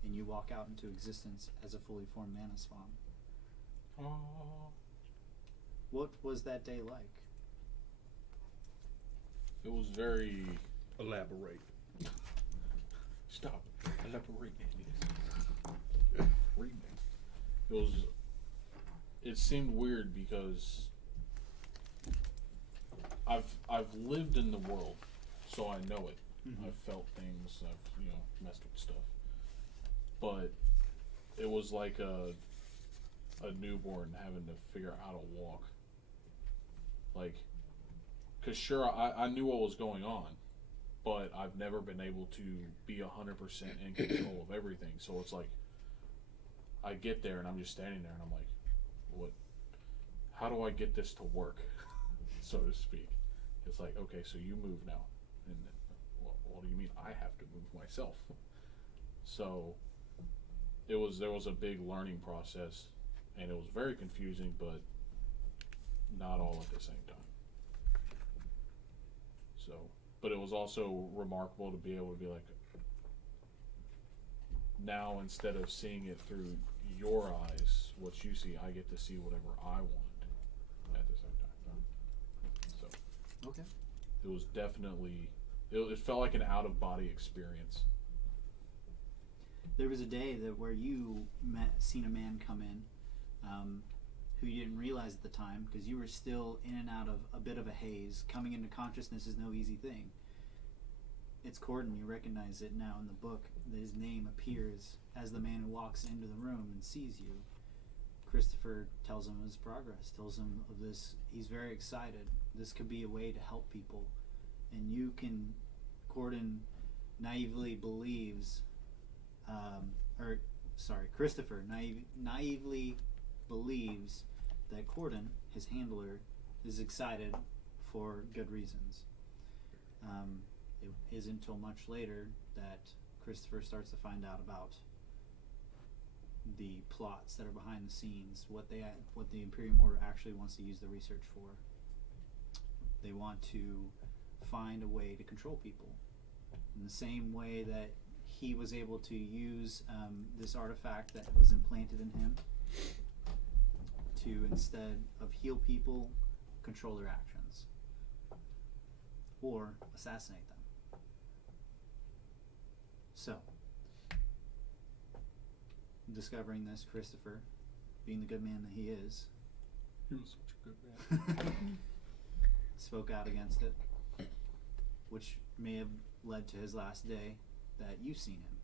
and you walk out into existence as a fully formed Mana Spawn. What was that day like? It was very. Elaborate. Stop. Elaborate. Read me. It seemed weird because I've lived in the world, so I know it. Mm-hmm. I've felt things. I've messed with stuff, but it was like a newborn having to figure out how to walk. Like, cause sure I knew what was going on, but I've never been able to be 100% in control of everything. So it's like I get there and I'm just standing there and I'm like, what? How do I get this to work, so to speak? It's like, okay, so you move now, and then, well, what do you mean I have to move myself? So there was a big learning process, and it was very confusing, but not all at the same time. So, but it was also remarkable to be able to be like, now instead of seeing it through your eyes, what you see, I get to see whatever I want at the same time. So, Okay. it was definitely, it felt like an out-of-body experience. There was a day where you seen a man come in, who you didn't realize at the time, because you were still in and out of a bit of a haze. Coming into consciousness is no easy thing. It's Corden. You recognize it now in the book. His name appears as the man who walks into the room and sees you. Christopher tells him of his progress, tells him of this. He's very excited. This could be a way to help people. And Corden naively believes, Christopher naively believes that Corden, his handler, is excited for good reasons. It isn't until much later that Christopher starts to find out about the plots that are behind the scenes, what the Imperium Order actually wants to use the research for. They want to find a way to control people, in the same way that he was able to use this artifact that was implanted in him to, instead of heal people, control their actions or assassinate them. So, discovering this, Christopher, being the good man that he is, He was such a good man. spoke out against it, which may have led to his last day that you've seen him.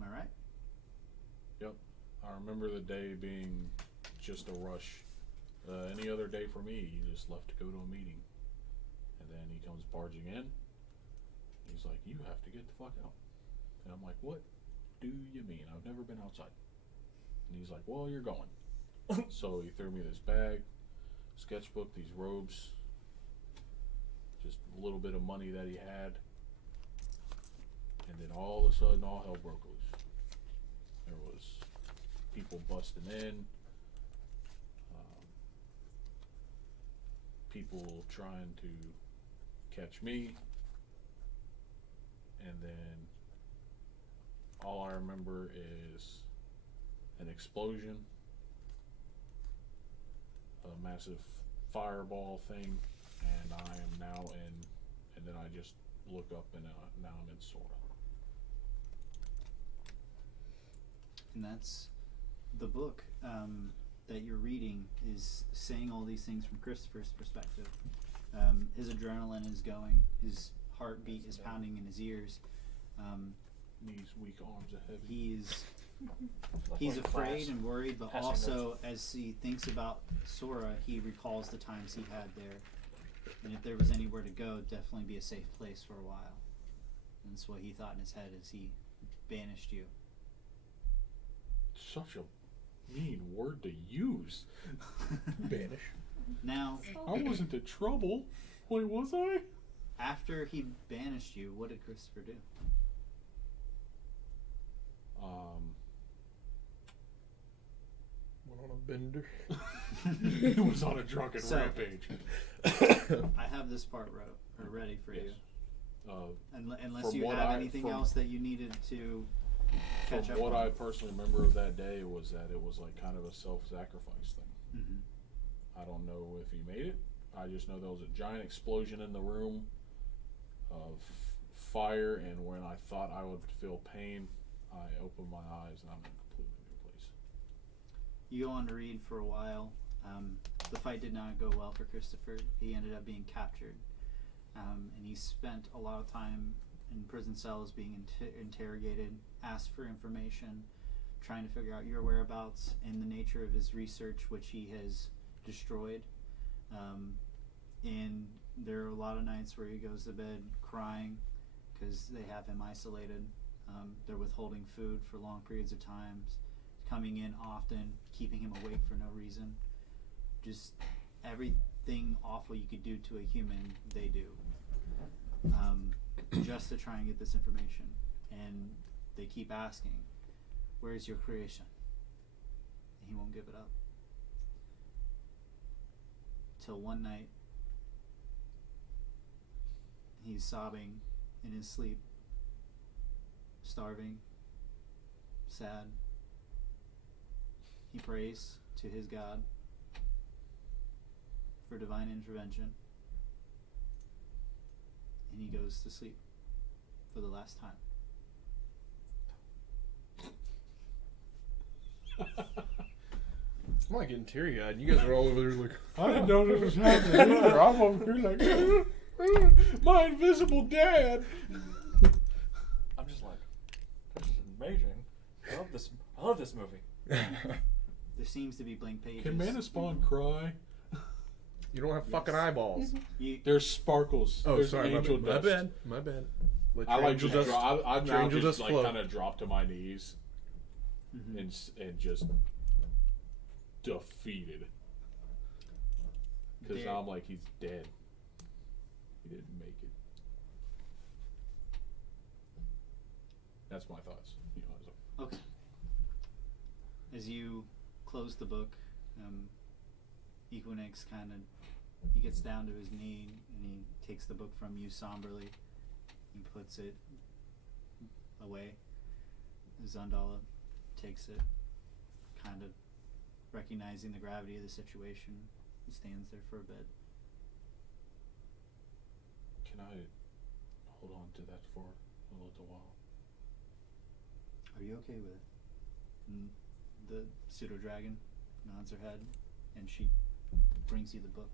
Am I right? Yep. I remember the day being just a rush. Any other day for me, you just left to go to a meeting. And then he comes barging in. He's like, you have to get the fuck out. And I'm like, what do you mean? I've never been outside. And he's like, well, you're going. So he threw me this bag, sketchbook, these robes, just a little bit of money that he had. And then all of a sudden, all hell broke loose. There was people busting in, people trying to catch me, and then all I remember is an explosion, a massive fireball thing, and I am now in, and then I just look up and now I'm in Sora. And that's the book that you're reading is saying all these things from Christopher's perspective. His adrenaline is going, his heartbeat is pounding in his ears. Knees weak, arms are heavy. He's Like afraid class. and worried, but Passing also as he thinks about Sora, he recalls the times he had there. And if there was anywhere to go, it'd definitely be a safe place for a while. And that's what he thought in his head as he banished you. Such a mean word to use. Banish. Now, I wasn't in trouble. Wait, was I? after he banished you, what did Christopher do? Went on a bender. He was on a drunken So- rampage. I have this part ready for Yes. you. Unless From you what have I- anything from- else that you needed to From catch up what on. I personally remember of that day was that it was like kind of a self-sacrifice thing. Mhm. I don't know if he made it. I just know there was a giant explosion in the room of fire, and when I thought I would feel pain, I opened my eyes and I'm in a completely new place. You go on to read for a while. The fight did not go well for Christopher. He ended up being captured. And he spent a lot of time in prison cells being interrogated, asked for information, trying to figure out your whereabouts and the nature of his research, which he has destroyed. And there are a lot of nights where he goes to bed crying because they have him isolated. They're withholding food for long periods of time, coming in often, keeping him awake for no reason. Just everything awful you could do to a human, they do. Just to try and get this information. And they keep asking, where's your creation? And he won't give it up. Till one night, he's sobbing in his sleep, starving, sad. He prays to his God for divine intervention, and he goes to sleep for the last time. I'm like getting teary eyed. You guys are all over there like, I didn't know this was happening either. I'm over here like, my invisible dad. I'm just like, this is amazing. I love this movie. There seems to be blank pages. Can Manaspawn cry? you don't have fucking Yes. eyeballs. You, There's sparkles. Oh, There's sorry, angel my dust. bad. My bad. Let I your like angel just dust. I've your now angel just dust like flow. kind of dropped to my knees Mhm. and just defeated. Because There- now I'm like, he's dead. He didn't make it. That's my thoughts. You know, so. Okay. As you close the book, Equinix kind of, he gets down to his knee and he takes the book from you somberly. He puts it away. Zandala takes it, kind of recognizing the gravity of the situation. He stands there for a bit. Can I hold on to that for a little while? Are you okay with it? And the pseudo dragon nods her head, and she brings you the book.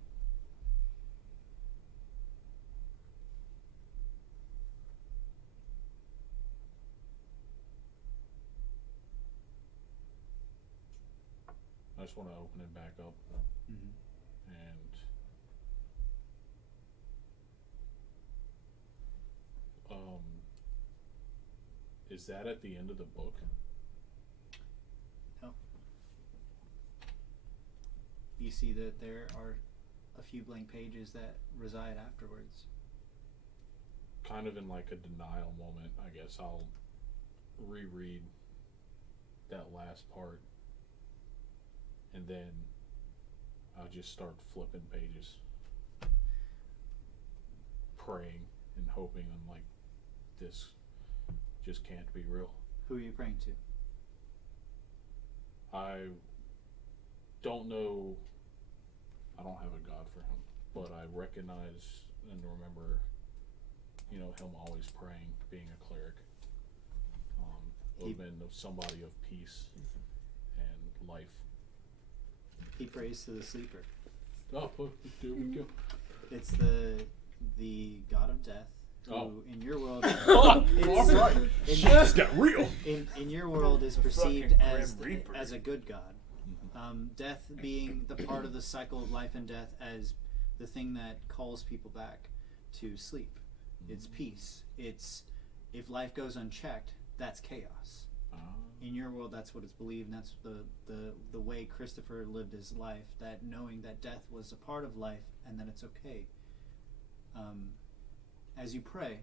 I just want to open it back up Mm-hmm. and is that at the end of the book? No. You see that there are a few blank pages that reside afterwards. Kind of in like a denial moment, I guess I'll reread that last part and then I'll just start flipping pages, praying and hoping on like this just can't be real. Who are you praying to? I don't know. I don't have a God for him, but I recognize and remember, him always praying, being a cleric. Would have been somebody of peace and life. He prays to the sleeper. Oh, there we go. It's the god of death. Who in your world, Just got real. in your world is perceived Fucking as Grim Reaper. as a good god. Death being the part of the cycle of life and death as the thing that calls people back to sleep. It's peace. It's if life goes unchecked, that's chaos. In your world, that's what it's believed, and that's the way Christopher lived his life. That knowing that death was a part of life and that it's okay. As you pray,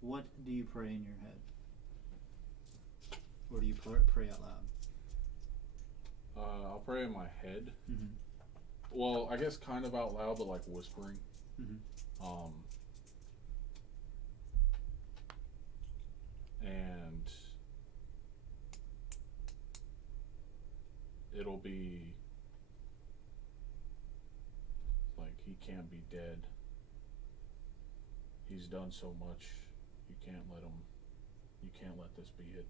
what do you pray in your head? Or do you pray out loud? I'll pray in my head. Mm-hmm. Well, I guess kind of out loud, but like whispering. Mm-hmm. And it'll be like he can't be dead. He's done so much. You can't let this be it.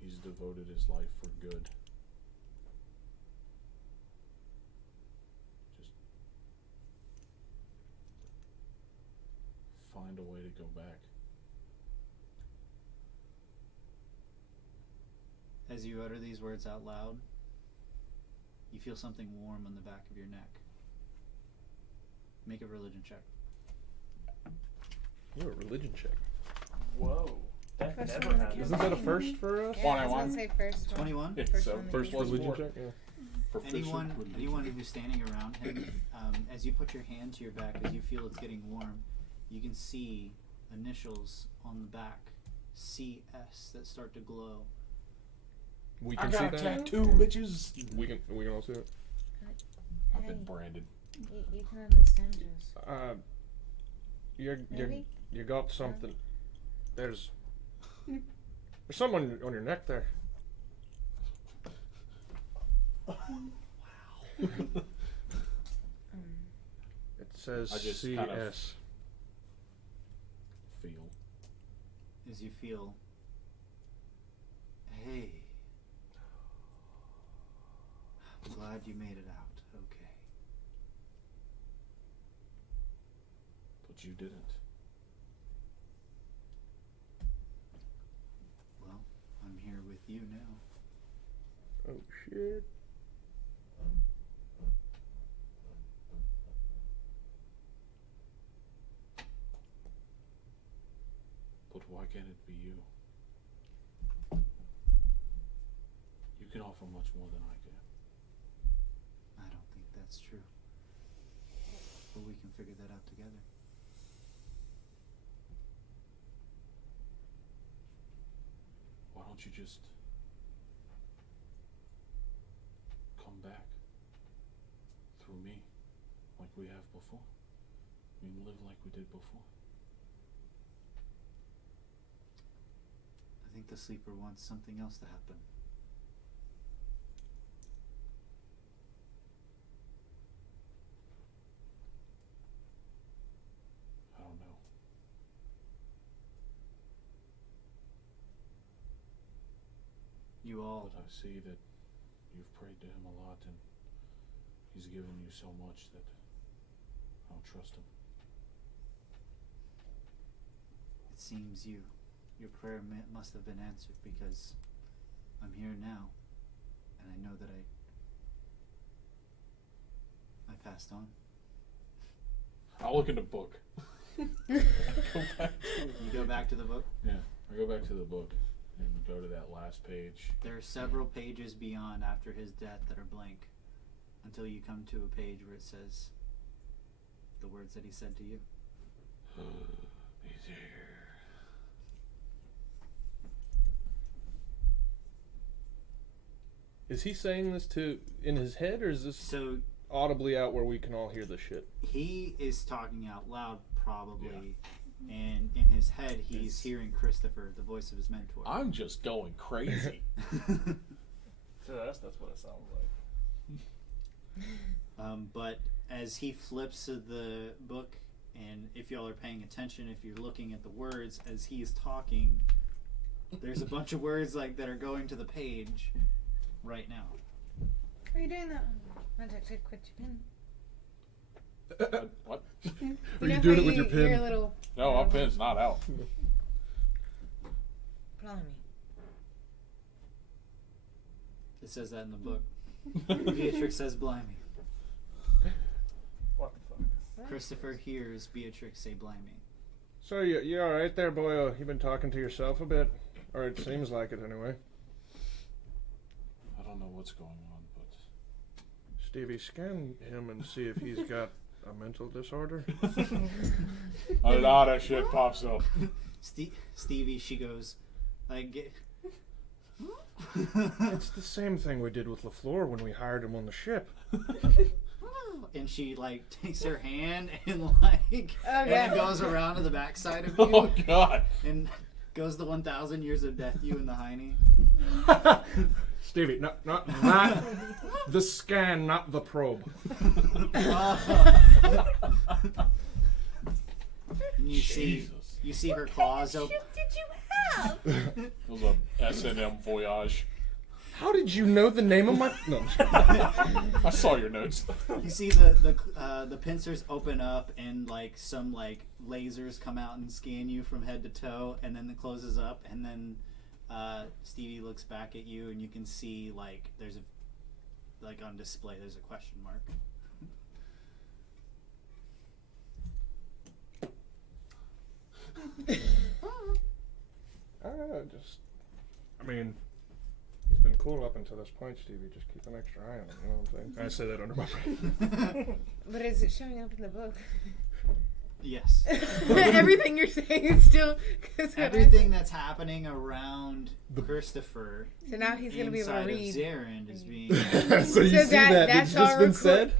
He's devoted his life for good. Just find a way to go back. As you utter these words out loud, you feel something warm on the back of your neck. Make a religion check. You're a religion check. Whoa. That First never one that happened. Isn't that a first for us? Yeah, I was gonna say first one. 21? Yeah, First so one that first you one's Religion four. check, yeah. Proficient religion. Anyone who's standing around him, as you put your hand to your back, as you feel it's getting warm, you can see initials on the back, CS, that start to glow. We I can got see a that. tattoo, bitches. We can all see it. I've Hey, been branded. you can understand us. You got something. There's someone on your neck there. It says I just CS. kind of- Feel. As you feel, hey, I'm glad you made it out. Okay. But you didn't. Well, I'm here with you now. Oh shit. But why can't it be you? You can offer much more than I can. I don't think that's true. But we can figure that out together. Why don't you just come back through me like we have before? I mean, live like we did before. I think the sleeper wants something else to happen. I don't know. You all, But I see that you've prayed to him a lot and he's given you so much that I'll trust him. it seems your prayer must have been answered, because I'm here now, and I know that I passed on. I'll look in the book. Go back to You go back to the book. Yeah, I go back to the book and go to that last page. There are several pages beyond after his death that are blank, until you come to a page where it says the words that he said to you. He's here. Is he saying this in his head, or is this So audibly out where we can all hear the shit. He is talking out loud, probably, and in his head, he's hearing Christopher, the voice of his mentor. I'm just going crazy. To us, that's what it sounds like. But as he flips to the book, and if y'all are paying attention, if you're looking at the words as he is talking, there's a bunch of words like that are going to the page right now. Are you doing that? Magic to quit your pen. What? Are you know doing how it with your Your pen? little. No, our pen's not out. Blimey. It says that in the book. Beatrix says blimey. What the fuck? Christopher hears Beatrix say blimey. So you all right there, boy? You been talking to yourself a bit, or it seems like it anyway. I don't know what's going on, but Stevie, scan him and see if he's got a mental disorder. a lot of shit pops up. Stevie, she goes, It's the same thing we did with LaFleur when we hired him on the ship. and she takes her hand and and it goes around to the backside of you Oh God! and goes the 1,000 years of death you in the hiney. Stevie, not the scan, not the probe. And you see her claws open. What did you have? It was a S&M voyage. How did you know the name of my? No. I saw your notes. You see the pincers open up and some lasers come out and scan you from head to toe, and then it closes up, and then Stevie looks back at you, and you can see there's on display there's a question mark. I mean, he's been cool up until this point, Stevie. Just keep an extra eye on him. You know what I'm saying? I say that under my breath. But is it showing up in the book? Yes. Everything you're saying is still. Everything that's happening around Christopher. So now he's going to be able to inside read. of Zerend is being. So you see that? That's It's just all been said?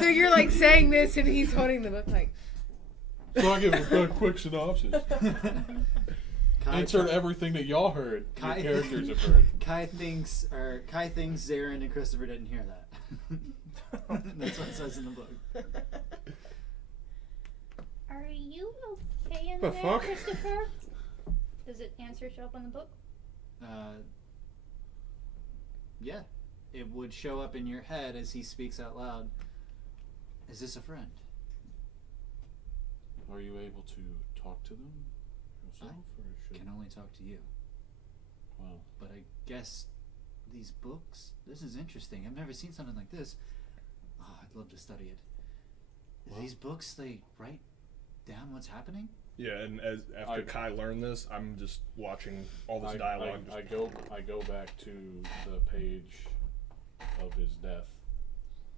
So you're saying this and he's holding the book So I'll give a quick synopsis. Insert everything that y'all heard. Your characters have heard. Kai thinks Zerend and Christopher didn't hear that. That's what it says in the book. Are you okay in The there, fuck? Christopher? Does it answer show up on the book? Yeah, it would show up in your head as he speaks out loud. Is this a friend? Are you able to talk to them yourself, or should? Can only talk to you. Well, But I guess these books. This is interesting. I've never seen something like this. Oh, I'd love to study it. Well- These books, they write down what's happening. Yeah, and after Kai learned this, I'm just watching all this dialogue. I go back to the page of his death,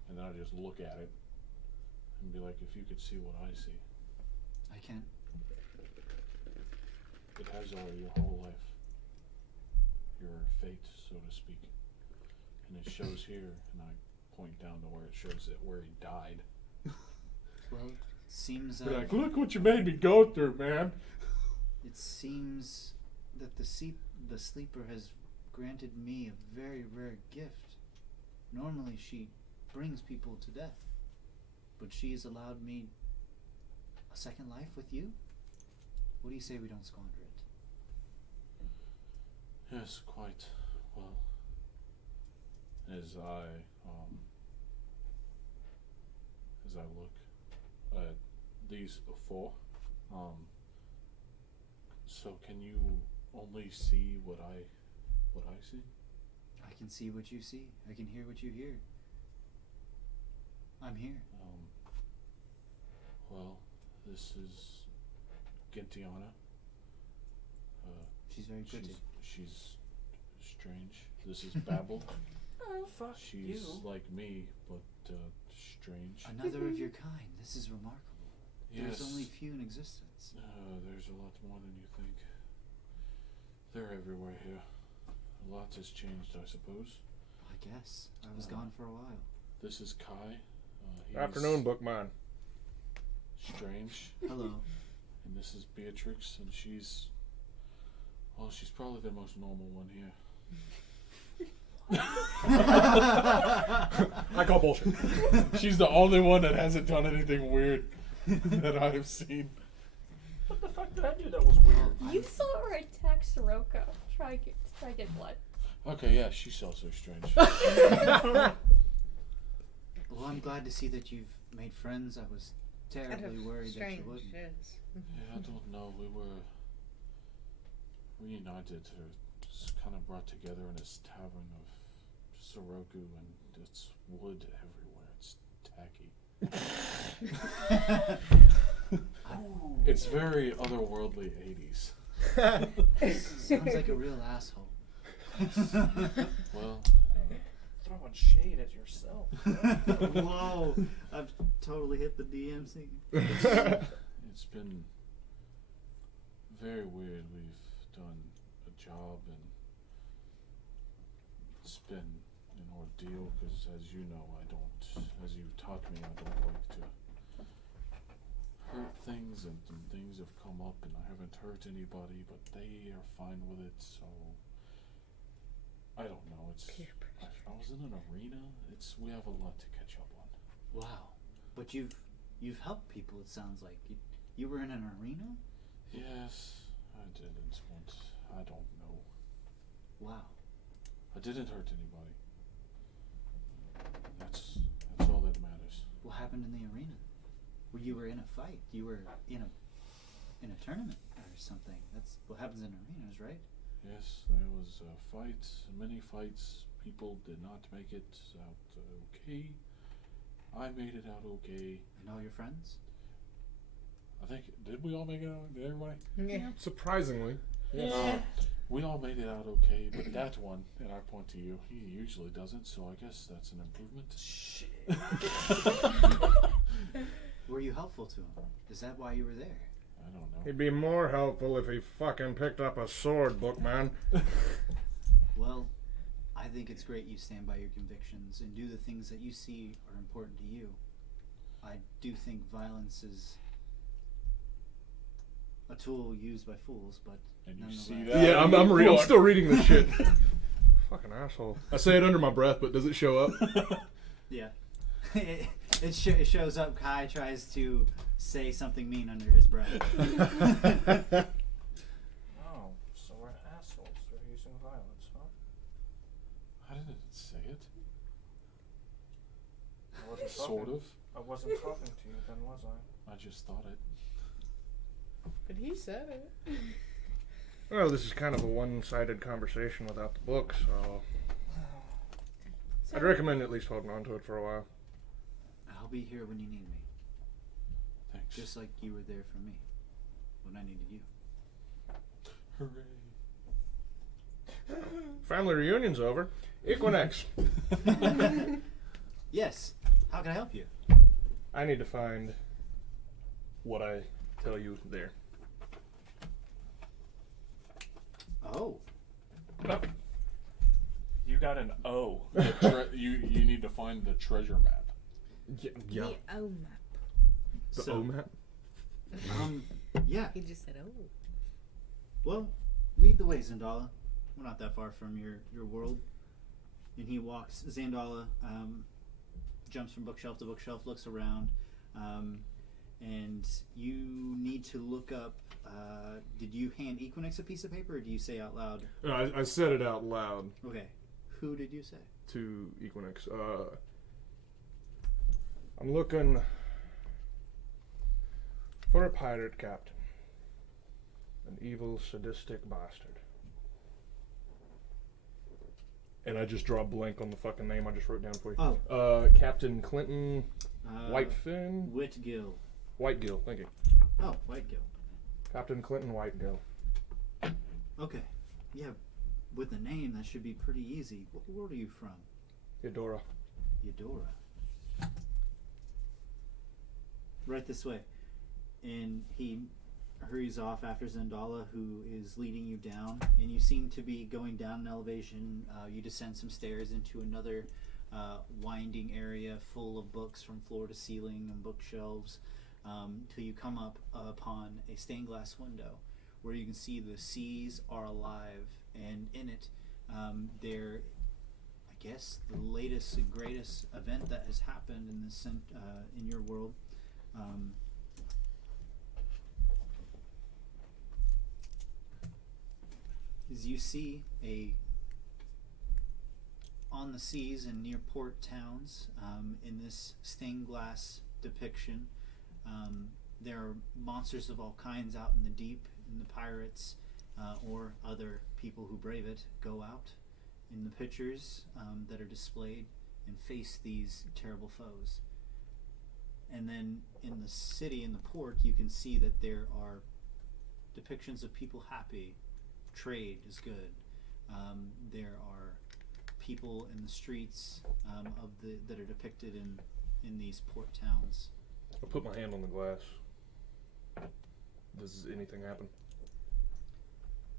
and then I just look at it and be like, if you could see what I see. I can. It has your whole life, your fate, so to speak, and it shows here, and I point down to where it shows it where he died. Well, it seems. Be like, look what you made me go through, man. It seems that the sleeper has granted me a very rare gift. Normally, she brings people to death, but she has allowed me a second life with you. What do you say we don't squander it? Yes, quite well. As I look at these four, so can you only see what I see? I can see what you see. I can hear what you hear. I'm here. Well, this is Gintiana. She's very pretty. She's strange. This is Babel. Oh, Fuck She's you. like me, but strange. Another of your kind. This is remarkable. Yes. There's only few in existence. There's a lot more than you think. They're everywhere here. A lot has changed, I suppose. I guess. I was gone for a while. This is Kai. He's Afternoon, Bookman. Strange. Hello. And this is Beatrix, and she's probably the most normal one here. I call bullshit. She's the only one that hasn't done anything weird that I have seen. What the fuck did I do that was weird? You saw her attack Sirocco. Try get blood. Okay, yeah, she's also strange. Well, I'm glad to see that you've made friends. I was terribly worried that you wouldn't. Yes. Yeah, I don't know. We were reunited, or just kind of brought together in this tavern of Soroku, and it's wood everywhere. It's tacky. It's very otherworldly 80s. Sounds like a real asshole. Well, Throwing shade at yourself. Whoa! I've totally hit the DMC. it's been very weird. We've done a job, and it's been an ordeal because, as you know, as you taught me, I don't like to hurt things, and things have come up, and I haven't hurt anybody, but they are fine with it, so I don't know. I was in an arena. We have a lot to catch up on. Wow! But you've helped people. It sounds like you were in an arena. Yes, I didn't once. I don't know. Wow! I didn't hurt anybody. That's all that matters. What happened in the arena? Well, you were in a fight. You were in a tournament or something. That's what happens in arenas, right? Yes, there was fights, many fights. People did not make it out okay. I made it out okay. And all your friends? I think, did we all make it out? Did everybody? Yeah. Surprisingly. We all made it out okay, but that one, and I point to you, he usually doesn't, so I guess that's an improvement. Shit. Were you helpful to him? Is that why you were there? I don't know. He'd be more helpful if he fucking picked up a sword, Bookman. Well, I think it's great you stand by your convictions and do the things that you see are important to you. I do think violence is a tool used by fools, but And you nonetheless. see that? Yeah, I'm still reading this shit. Fucking asshole. I say it under my breath, but does it show up? Yeah. It shows up. Kai tries to say something mean under his breath. Oh, so we're assholes for using violence, huh? I didn't say it. I wasn't Sort talking. of. I wasn't talking to you then, was I? I just thought it. But he said it. Well, this is kind of a one-sided conversation without the book, so I'd recommend at least holding on to it for a while. I'll be here when you need me, Thanks. just like you were there for me when I needed you. Hooray. Family reunion's over. Equinix. Yes. How can I help you? I need to find what I tell you there. Oh. You got an O. You need to find the treasure map. Yeah. The O map. The So- O map? Yeah. He just said, oh. Well, lead the way, Zandala. We're not that far from your world. And he walks. Zandala jumps from bookshelf to bookshelf, looks around, and you need to look up. Did you hand Equinix a piece of paper, or do you say out loud? No, I said it out loud Okay. Who did you say? to Equinix. I'm looking for a pirate captain. An evil, sadistic bastard. And I just draw a blank on the fucking name I just wrote down for you. Oh. Captain Clinton Whitefin? Whitgill. Whitegill, thank you. Oh, Whitegill. Captain Clinton Whitegill. Okay. Yeah, with the name, that should be pretty easy. What world are you from? Eudora. Eudora. Right this way. And he hurries off after Zandala, who is leading you down. And you seem to be going down an elevation. You descend some stairs into another winding area full of books from floor to ceiling and bookshelves, till you come up upon a stained glass window where you can see the seas are alive, and in it there, I guess, the latest and greatest event that has happened in this in your world. As you see on the seas and near port towns, in this stained glass depiction, there are monsters of all kinds out in the deep, and the pirates or other people who brave it go out in the pictures that are displayed and face these terrible foes. And then in the city, in the port, you can see that there are depictions of people happy. Trade is good. There are people in the streets that are depicted in these port towns. I put my hand on the glass. Does anything happen?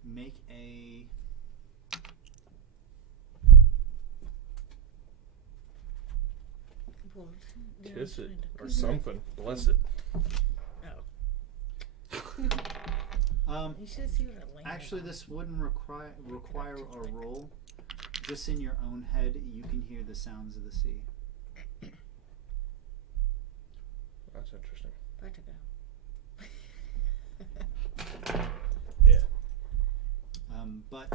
Make a What? Kiss it or something. Bless it. Oh. You should see what it landed actually, on. this wouldn't require a roll. Just in your own head, you can hear the sounds of the sea. That's interesting. Portugal. Yeah. But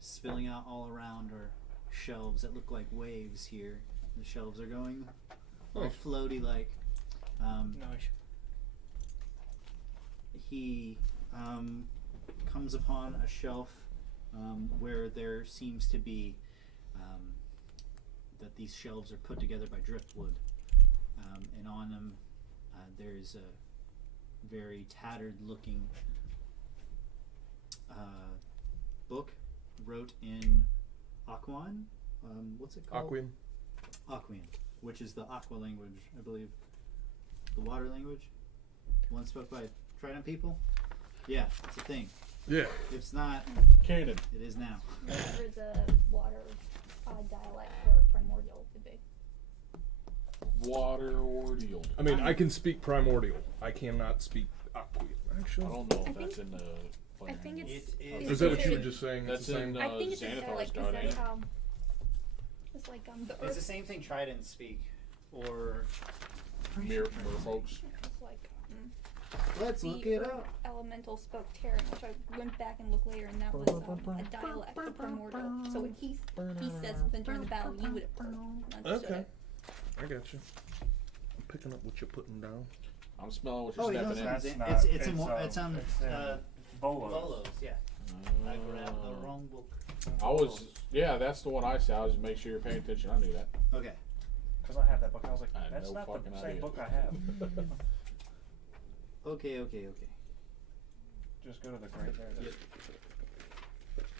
spilling out all around are shelves that look like waves here. The shelves are going all floaty like. Nice. He comes upon a shelf where there seems to be that these shelves are put together by driftwood, and on them there's a very tattered looking book wrote in Aquan. What's it called? Aquim. Aquan, which is the Aqua language, I believe. The water language? One spoke by Trident people? Yeah, it's a thing. Yeah. If it's not, Canon. it is now. Whatever the water dialect for primordial would be. Water ordeal. I mean, I can speak primordial. I cannot speak Aquim. Actually. I don't know I if that's think- in the. I think it's. It Is that what you were considered- just saying? That's It's the same. in, I think it's a Xanathar's dialect God, because ain't that's it? how. It's like the It's the earth. same thing Trident speak. Or. Mere folks. It's like Let's the look it earth up. elemental spoke Terran, which I went back and looked later, and that was a dialect of primordial. So when he said something during the battle, you would have heard and understood Okay. it. I got you. I'm picking up what you're putting down. I'm smelling what you're Oh, you know stepping in. That's it's not- it's it's, in Bolos. Bolos, yeah. I grabbed the wrong book. I was, yeah, that's the one I saw. I was just make sure you're paying attention. I knew that. Okay. Because I have that book. I was like, I had that's no not the fucking same idea. book I have. Okay. Just go to the grade there. It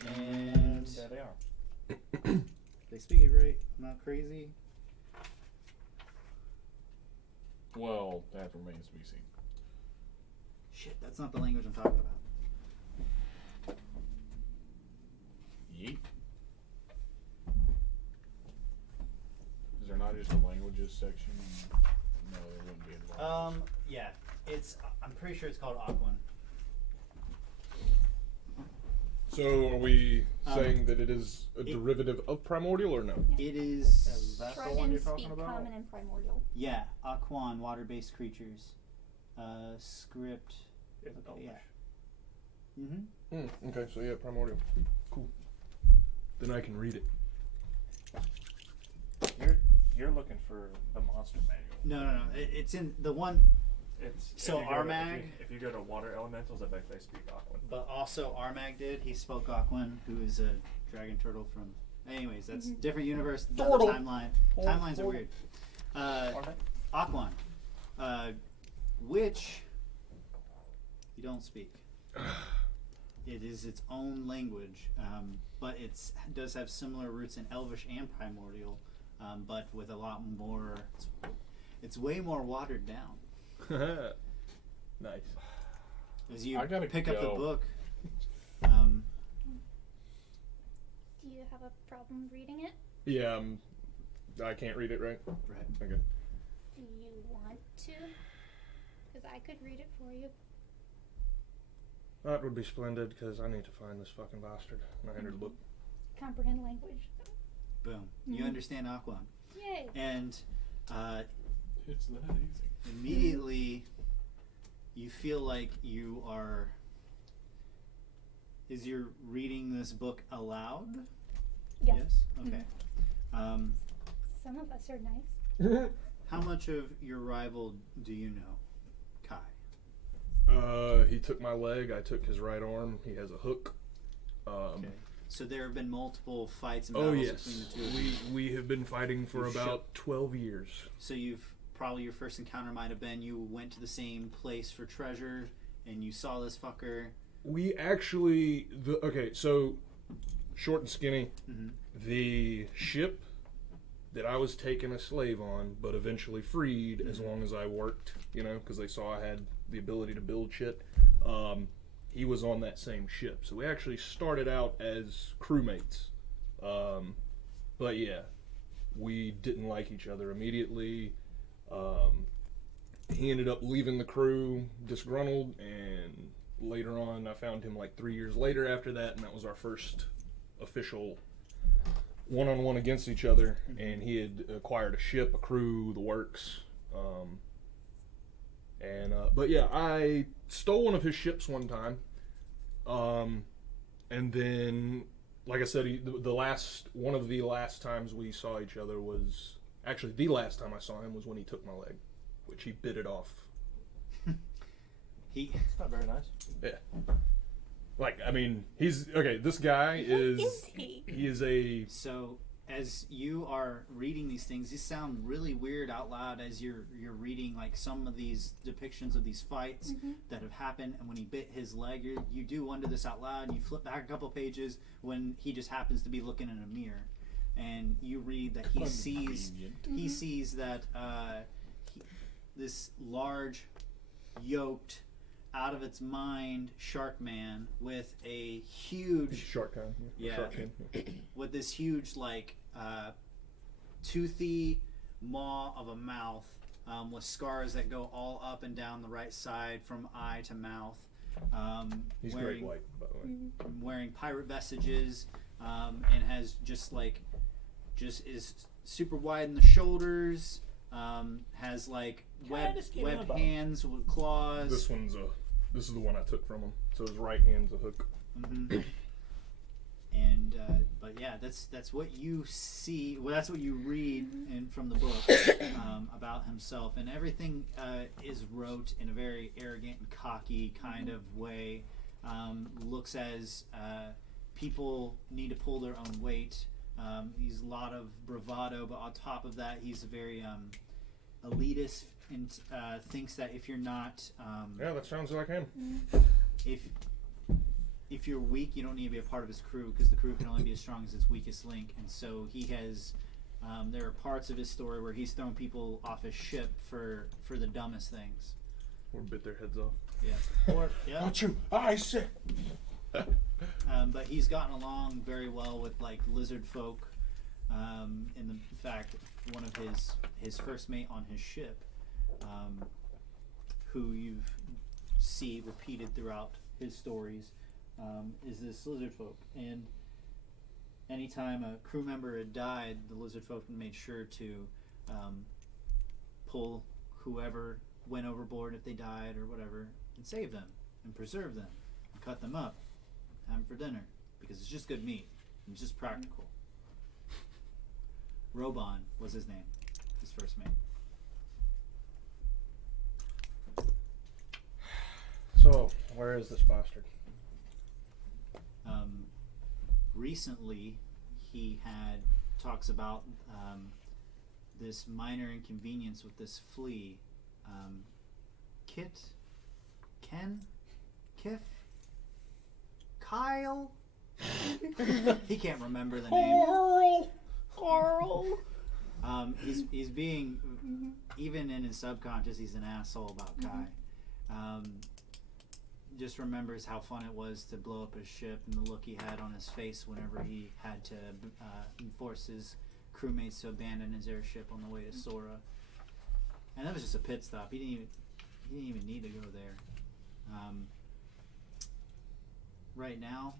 is. And There they are. they speak it right. I'm not crazy. Well, that remains to be seen. Shit, that's not the language I'm talking about. Yeet. Is there not just a languages section? No, there wouldn't be involved. Yeah. I'm pretty sure it's called Aquan. So, are we saying that it is a derivative of primordial or no? It is. Is that the one Trident you're talking speak about? common and primordial. Yeah, Aquan, water-based creatures. Script. It's Okay, Elvish. Mm-hmm. Okay, so yeah, primordial. Cool. Then I can read it. You're looking for the monster manual. No. It's in the one. It's So if you go to- Armag- if you go to water elementals, I bet they speak Aquan. But also Armag did. He spoke Aquan, who is a dragon turtle from. Anyways, that's different universe. Another Turtle. timeline. Timelines are weird. Are they? Aquan, which you don't speak. It is its own language, but it does have similar roots in Elvish and Primordial, but with a lot more. It's way more watered down. Nice. As you I gotta pick up the go. book, Do you have a problem reading it? Yeah, I can't read it, right? Right. Okay. Do you want to? Because I could read it for you. That would be splendid, because I need to find this fucking bastard. And I hand her the book. Comprehend language. Boom. You understand Aquan. Yay. And It's that easy. immediately you feel like you are. Is you're reading this book aloud? Yes. Okay. Some of us are nice. How much of your rival do you know, Kai? He took my leg. I took his right arm. He has a hook. Okay. So there have been multiple fights and Oh battles yes, between the two of you. we have been fighting for You about 12 years. So you've probably your first encounter might have been you went to the same place for treasure and you saw this fucker. We actually okay. So short and skinny. Mm-hmm. The ship that I was taken a slave on, but eventually freed as long as I worked, you know, because they saw I had the ability to build shit. He was on that same ship. So we actually started out as crewmates. But yeah, we didn't like each other immediately. He ended up leaving the crew disgruntled, and later on I found him like 3 years later after that, and that was our first official one-on-one against each other. And he had acquired a ship, a crew, the works. But yeah, I stole one of his ships one time, and then, like I said, one of the last times we saw each other was actually the last time I saw him was when he took my leg, which he bit it off. He It's not very nice. Yeah, like I mean, he's okay. This guy What is is he? he is a So as you are reading these things, these sound really weird out loud as you're reading like some of these depictions of these fights that have happened. And when he bit his leg, you do wonder this out loud. And you flip back a couple pages when he just happens to be looking in a mirror, and you read that he sees that this large, yoked, out of its mind shark man with a huge shark time. Yeah. Shark fin. with this huge like toothy maw of a mouth with scars that go all up and down the right side from eye to mouth. He's wearing, great white, by the way. wearing pirate vestiges and has just is super wide in the shoulders. Has like Kinda skinny web about. hands with claws. This is the one I took from him. So his right hand's a hook. And but yeah, that's what you see. Well, that's what you read from the book about himself, and everything is wrote in a very arrogant and cocky kind of way. Looks as people need to pull their own weight. He's a lot of bravado, but on top of that, he's a very elitist and thinks that if you're not Yeah, that sounds like him. if you're weak, you don't need to be a part of his crew, because the crew can only be as strong as its weakest link. And so he has there are parts of his story where he's thrown people off his ship for the dumbest things. Or bit their heads off. Yeah. Or yeah. you! I said. But he's gotten along very well with like lizard folk. In fact, one of his first mate on his ship, who you see repeated throughout his stories, is this lizard folk. And anytime a crew member had died, the lizard folk made sure to pull whoever went overboard if they died or whatever, and save them and preserve them and cut them up, have them for dinner, because it's just good meat. It's just practical. Robon was his name, his first mate. So, where is this bastard? Recently, he talks about this minor inconvenience with this flea. Kyle? He can't remember the name. Carl. He's being, even in his subconscious, he's an asshole about Kai. Just remembers how fun it was to blow up his ship and the look he had on his face whenever he had to enforce his crewmates to abandon his airship on the way to Sora. And that was just a pit stop. He didn't even need to go there. Right now,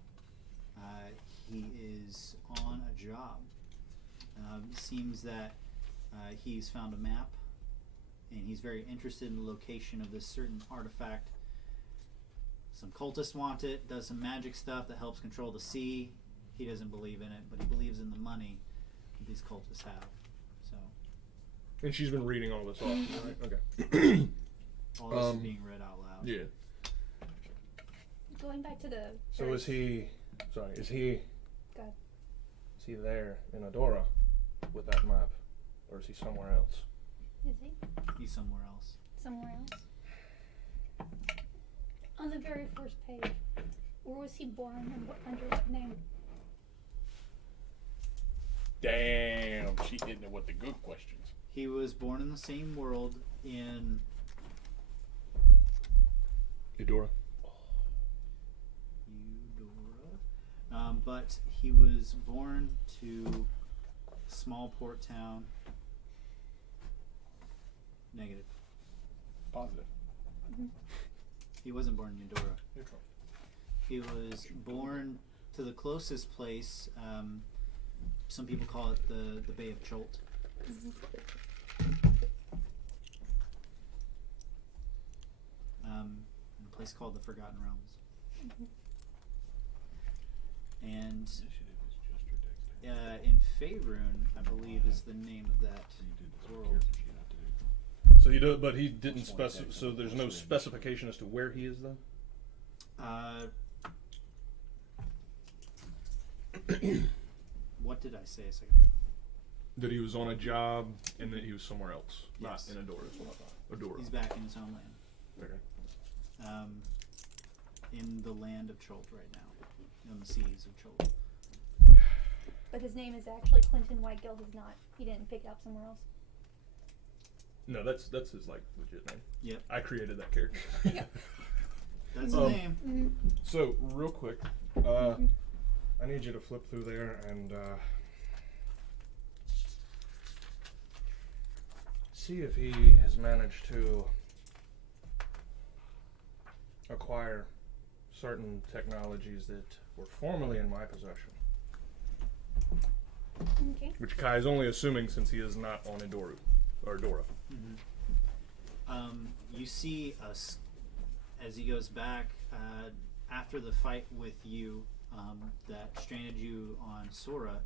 he is on a job. It seems that he's found a map, and he's very interested in the location of this certain artifact. Some cultists want it, does some magic stuff that helps control the sea. He doesn't believe in it, but he believes in the money that these cultists have. So, And she's been reading all this off, right? Okay. all this is being read out loud. Yeah. Going back to the. So first- is he Go ahead. is he there in Adora with that map? Or is he somewhere else? Is he He's somewhere else. somewhere else? On the very first page, where was he born and under what name? Damn, she hitting it with the good questions. He was born in the same world in Adora. Eudora, but he was born to small port town. Negative. Positive. He wasn't born in Eudora. Neutral. He was born to the closest place. Some people call it the Bay of Cholt. In a place called the Forgotten Realms. And in Faerun, I believe, is the name of that world. So he do, but he didn't specify. So there's no specification as to where he is then. What did I say a second ago? That he was on a job and that he was somewhere else, Yes. not in Adora. Is what I thought. Adora. He's back in his homeland. Okay. In the land of Cholt right now. On the seas of Cholt. But his name is actually Clinton Whitegill. He's not. He didn't pick it up somewhere else. No, that's his like legit name. Yep. I created that character. That's the name. Mm-hmm. So real quick, I need you to flip through there and see if he has managed to acquire certain technologies that were formerly in my possession. Okay. Which Kai is only assuming since he is not on Adora. You see us as he goes back after the fight with you that stranded you on Sora.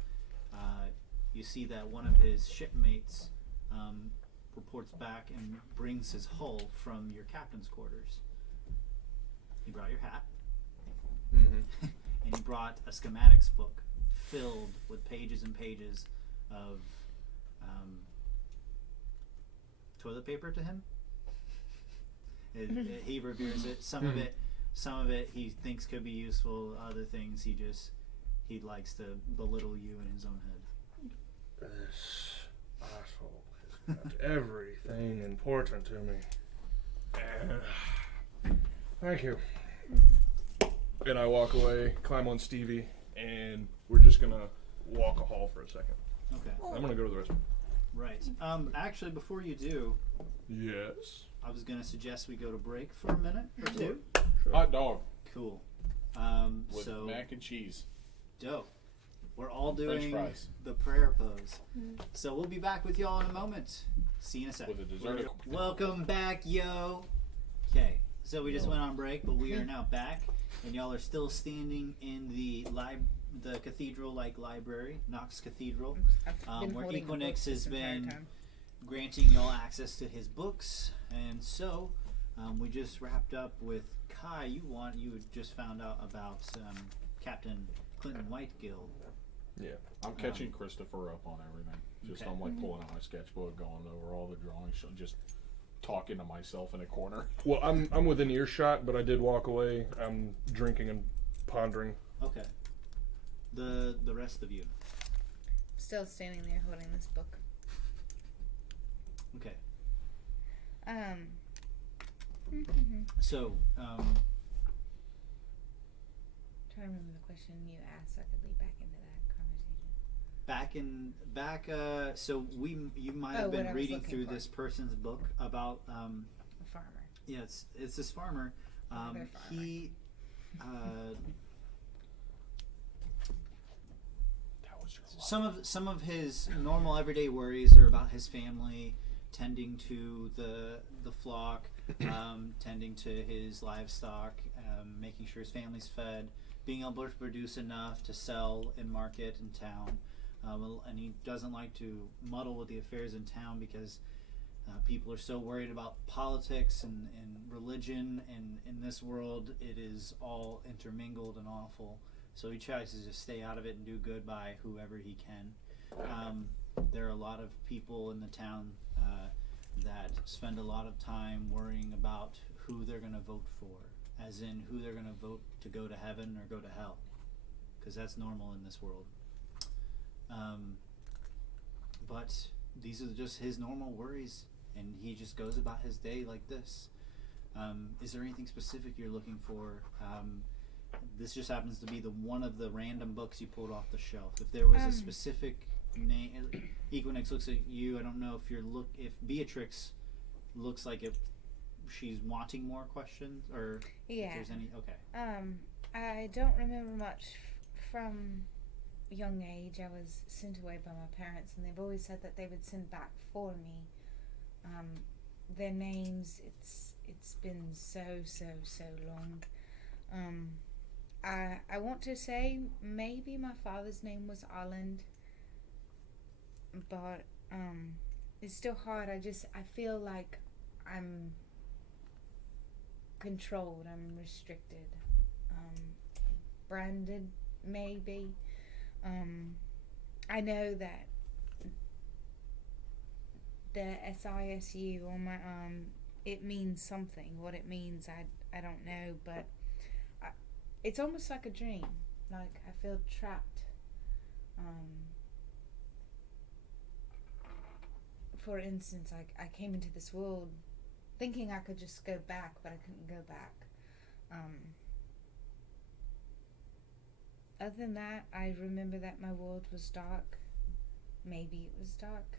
You see that one of his shipmates reports back and brings his hull from your captain's quarters. He brought your hat, Mm-hmm. and he brought a schematics book filled with pages and pages of toilet paper to him. He reveres it. Some of it he thinks could be useful. Other things he likes to belittle you in his own head. This asshole has got everything important to me. Thank you. And I walk away, climb on Stevie, and we're just gonna walk a hall for a second. Okay. I'm gonna go to the restroom. Right. Actually, before you do, Yes. I was gonna suggest we go to break for a minute or two. Hot dog Cool. with So mac and cheese. dope. We're all French doing fries. the prayer pose. So we'll be back with y'all in a moment. See you in a second. With a dessert. Welcome back, yo. Okay. So we just went on break, but we are now back, and y'all are still standing in the cathedral-like library, Knox Cathedral, Been where holding the Equinix books has this entire been time. granting y'all access to his books. And so we just wrapped up with Kai. You had just found out about Captain Clinton Whitegill. Yeah. I'm catching Christopher up on everything. Just Okay. I'm like pulling out my sketchbook, going over all the drawings, just talking to myself in a corner. Well, I'm within earshot, but I did walk away. I'm drinking and pondering. Okay. The rest of you. Still standing there holding this book. Okay. So, Trying to remember the question you asked so I could lead back into that conversation. So you might Oh, have what I been was reading looking through for. this person's book about A farmer. yeah, it's this farmer. Another farmer. He That was your lot. some of his normal everyday worries are about his family, tending to the flock, tending to his livestock, making sure his family's fed, being able to produce enough to sell and market in town. And he doesn't like to muddle with the affairs in town because people are so worried about politics and religion, and in this world it is all intermingled and awful. So he tries to just stay out of it and do good by whoever he can. There are a lot of people in the town that spend a lot of time worrying about who they're going to vote for, as in who they're going to vote to go to heaven or go to hell, because that's normal in this world. But these are just his normal worries, and he just goes about his day like this. Is there anything specific you're looking for? This just happens to be one of the random books you pulled off the shelf. If there was a specific name, Equinix looks at you. I don't know if Beatrix looks like if she's wanting more questions, or Yeah. if there's any. Okay. I don't remember much from young age. I was sent away by my parents, and they've always said that they would send back for me. Their names, it's been so long. I want to say maybe my father's name was Arland, but it's still hard. I feel like I'm controlled, I'm restricted, branded maybe. I know that the SISU on my arm, it means something. What it means, I don't know, but it's almost like a dream. Like I feel trapped. For instance, I came into this world thinking I could just go back, but I couldn't go back. Other than that, I remember that my world was dark. Maybe it was dark.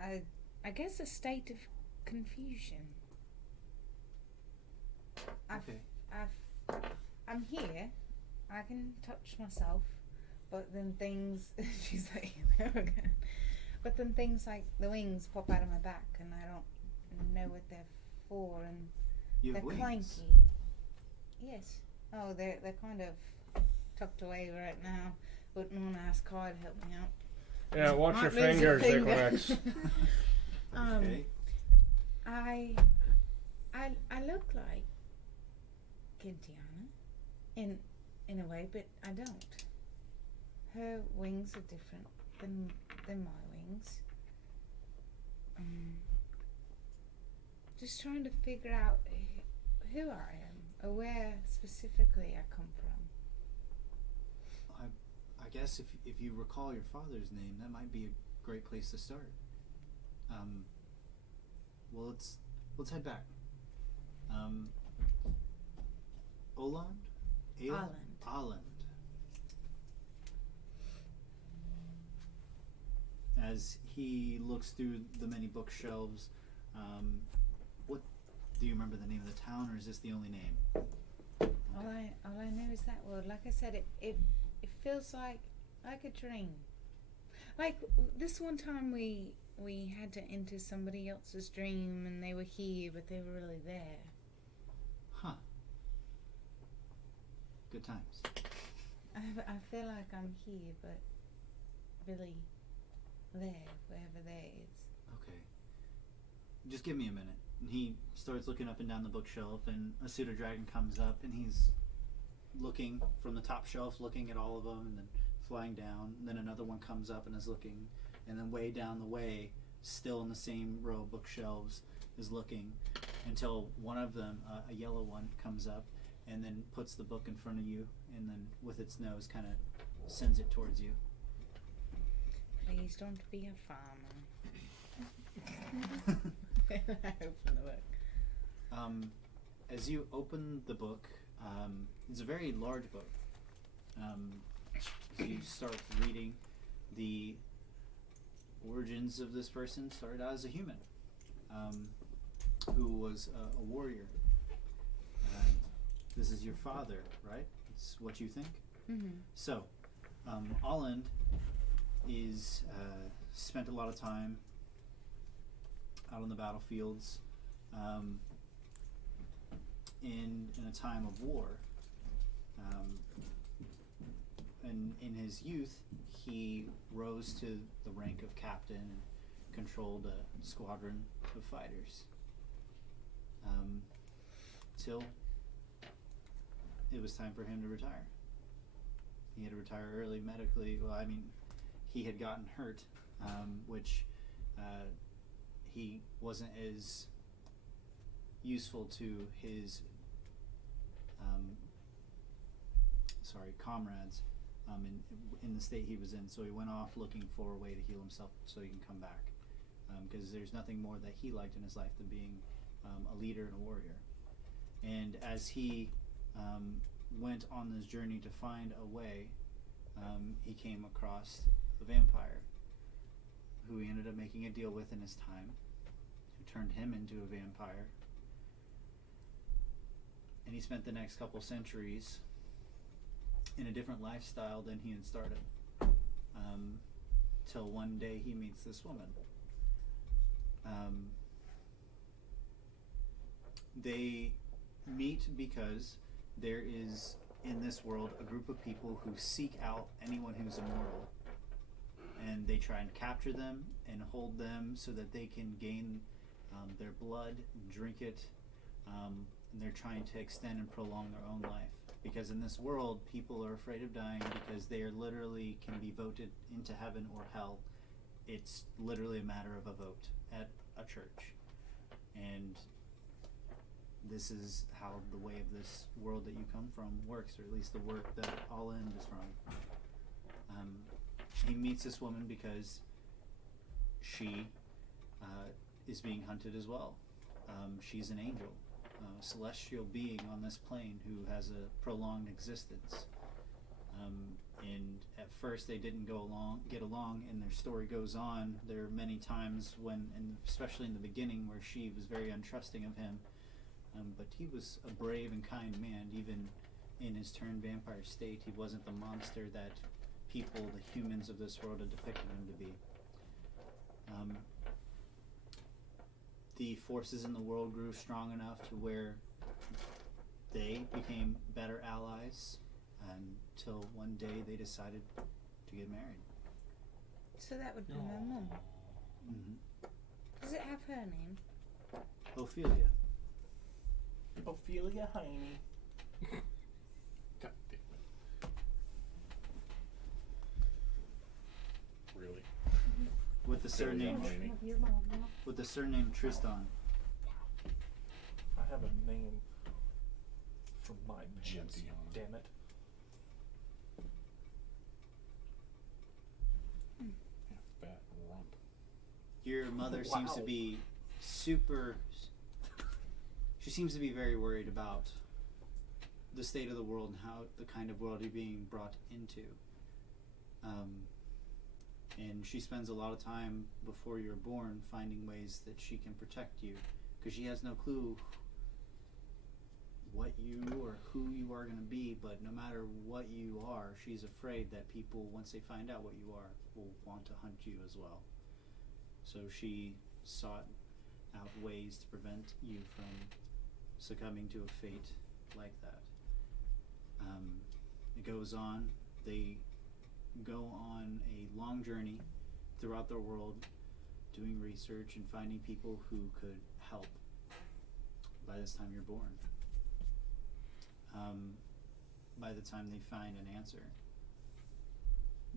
I guess a state of confusion. Okay. I'm here. I can touch myself, but then things. She's like, but then things like the wings pop out of my back, and I don't know what they're for, and You have they're wings. clanky. Yes. Oh, they're kind of tucked away right now. Wouldn't want to ask Carl to help me out. Yeah, watch Might your lose a fingers, finger. Equinix. Okay. I look like Kintiana in a way, but I don't. Her wings are different than my wings. Just trying to figure out who I am, or where specifically I come from. I guess if you recall your father's name, that might be a great place to start. Well, let's head back. Oland? Aland. As he looks through the many bookshelves, what do you remember the name of the town, or is this the only name? All I know is that word. Like I said, it feels like a dream. Like this one time we had to enter somebody else's dream, and they were here, but they were really there. Huh. Good times. I feel like I'm here, but really there, wherever there is. Okay. Just give me a minute. And he starts looking up and down the bookshelf, and a pseudo dragon comes up, and he's looking from the top shelf, looking at all of them, and then flying down. And then another one comes up and is looking, and then way down the way, still in the same row of bookshelves, is looking, until one of them, a yellow one, comes up and then puts the book in front of you, and then with its nose kind of sends it towards you. Please don't be a farmer. I open the book. As you open the book, it's a very large book. you start reading, the origins of this person started out as a human, who was a warrior. This is your father, right? It's what you think? Mm-hmm. So, Holland is spent a lot of time out on the battlefields in a time of war. And in his youth, he rose to the rank of captain and controlled a squadron of fighters. Till it was time for him to retire. He had to retire early medically. Well, I mean, he had gotten hurt, which he wasn't as useful to his comrades in the state he was in. So he went off looking for a way to heal himself so he can come back, because there's nothing more that he liked in his life than being a leader and a warrior. And as he went on this journey to find a way, he came across a vampire who he ended up making a deal with in his time, who turned him into a vampire. And he spent the next couple centuries in a different lifestyle than he had started, till one day he meets this woman. They meet because there is in this world a group of people who seek out anyone who's immortal, and they try and capture them and hold them so that they can gain their blood, drink it, and they're trying to extend and prolong their own life. Because in this world, people are afraid of dying because they are literally can be voted into heaven or hell. It's literally a matter of a vote at a church. And this is how the way of this world that you come from works, or at least the work that All In is from. He meets this woman because she is being hunted as well. She's an angel, a celestial being on this plane who has a prolonged existence. And at first they didn't get along, and their story goes on. There are many times when, and especially in the beginning, where she was very untrusting of him. But he was a brave and kind man. Even in his turned vampire state, he wasn't the monster that people, the humans of this world, had depicted him to be. The forces in the world grew strong enough to where they became better allies, until one day they decided to get married. So that would be my mum. Mm-hmm. Does it have her name? Ophelia. Ophelia Heine. God damn it. Really? With the surname Ophelia. Of your mom now. with the surname Tristan. I have a name for my man. Genty on it. Damn it. Yeah, fat rump. Your mother seems to Wow. be she seems to be very worried about the state of the world and how the kind of world you're being brought into. And she spends a lot of time before you're born finding ways that she can protect you, because she has no clue what you or who you are going to be, but no matter what you are, she's afraid that people, once they find out what you are, will want to hunt you as well. So she sought out ways to prevent you from succumbing to a fate like that. It goes on. They go on a long journey throughout the world, doing research and finding people who could help. By this time you're born. By the time they find an answer,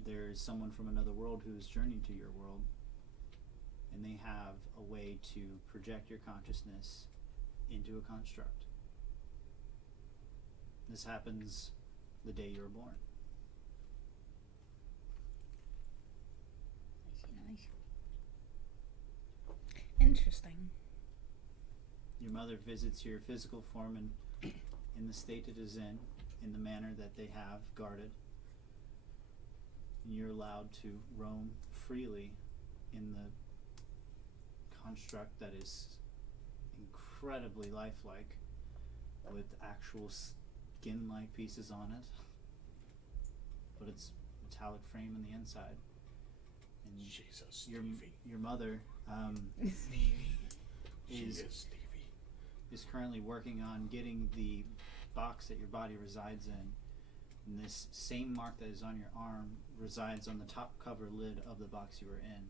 there's someone from another world who's journeyed to your world, and they have a way to project your consciousness into a construct. This happens the day you're born. Nice. Interesting. Your mother visits your physical form in the state it is in the manner that they have guarded. and you're allowed to roam freely in the construct that is incredibly lifelike, with actual skin-like pieces on it, but it's metallic frame in the inside. And Jesus, your Stevie. your mother Stevie. She is is Stevie. is currently working on getting the box that your body resides in. And this same mark that is on your arm resides on the top cover lid of the box you were in.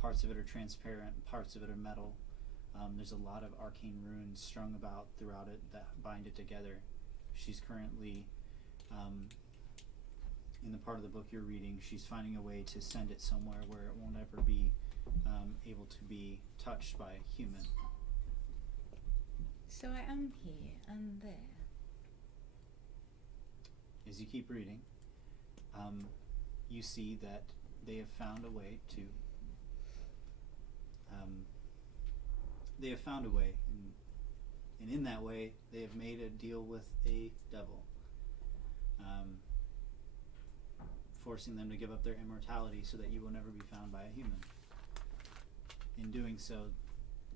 Parts of it are transparent, parts of it are metal. There's a lot of arcane runes strung about throughout it that bind it together. She's currently, in the part of the book you're reading, she's finding a way to send it somewhere where it won't ever be able to be touched by a human. So I am here and there. As you keep reading, you see that they have found a way to and in that way they have made a deal with a devil, forcing them to give up their immortality so that you will never be found by a human. In doing so,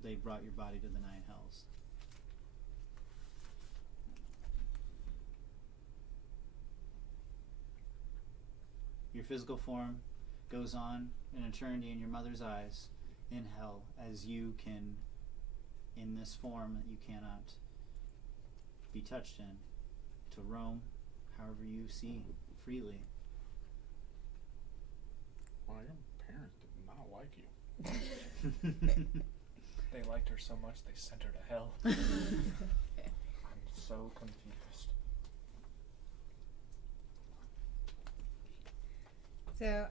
they brought your body to the nine hells. Your physical form goes on an eternity in your mother's eyes in hell, as you can, in this form that you cannot be touched in, to roam however you see freely. Well, your parents did not like you. They liked her so much they sent her to hell. I'm so confused. So,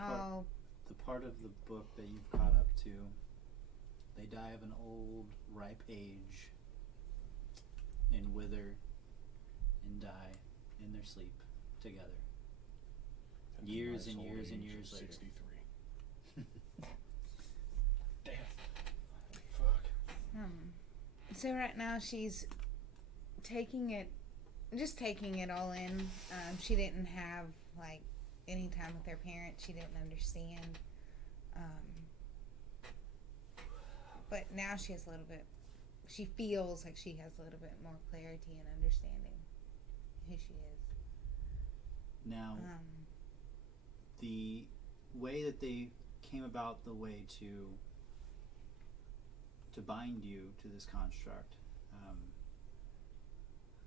The part of the book that you've caught up to, they die of an old, ripe age, and wither, and die in their sleep together. At the Years nice and old years and age of years later. 63. Damn. Fuck. so right now she's taking it all in. She didn't have like any time with her parents. She didn't understand. But now she has a little bit. She feels like she has a little bit more clarity and understanding who she is. Now, the way that they came about the way to bind you to this construct,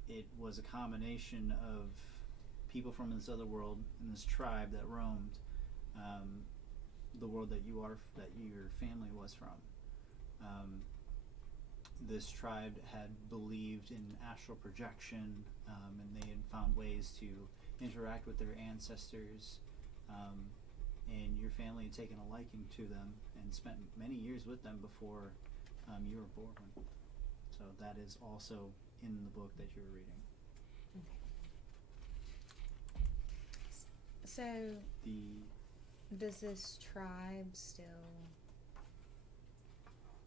it was a combination of people from this other world and this tribe that roamed the world that your family was from. This tribe had believed in astral projection, and they had found ways to interact with their ancestors, and your family had taken a liking to them and spent many years with them before you were born. So that is also in the book that you were reading. So, does this tribe still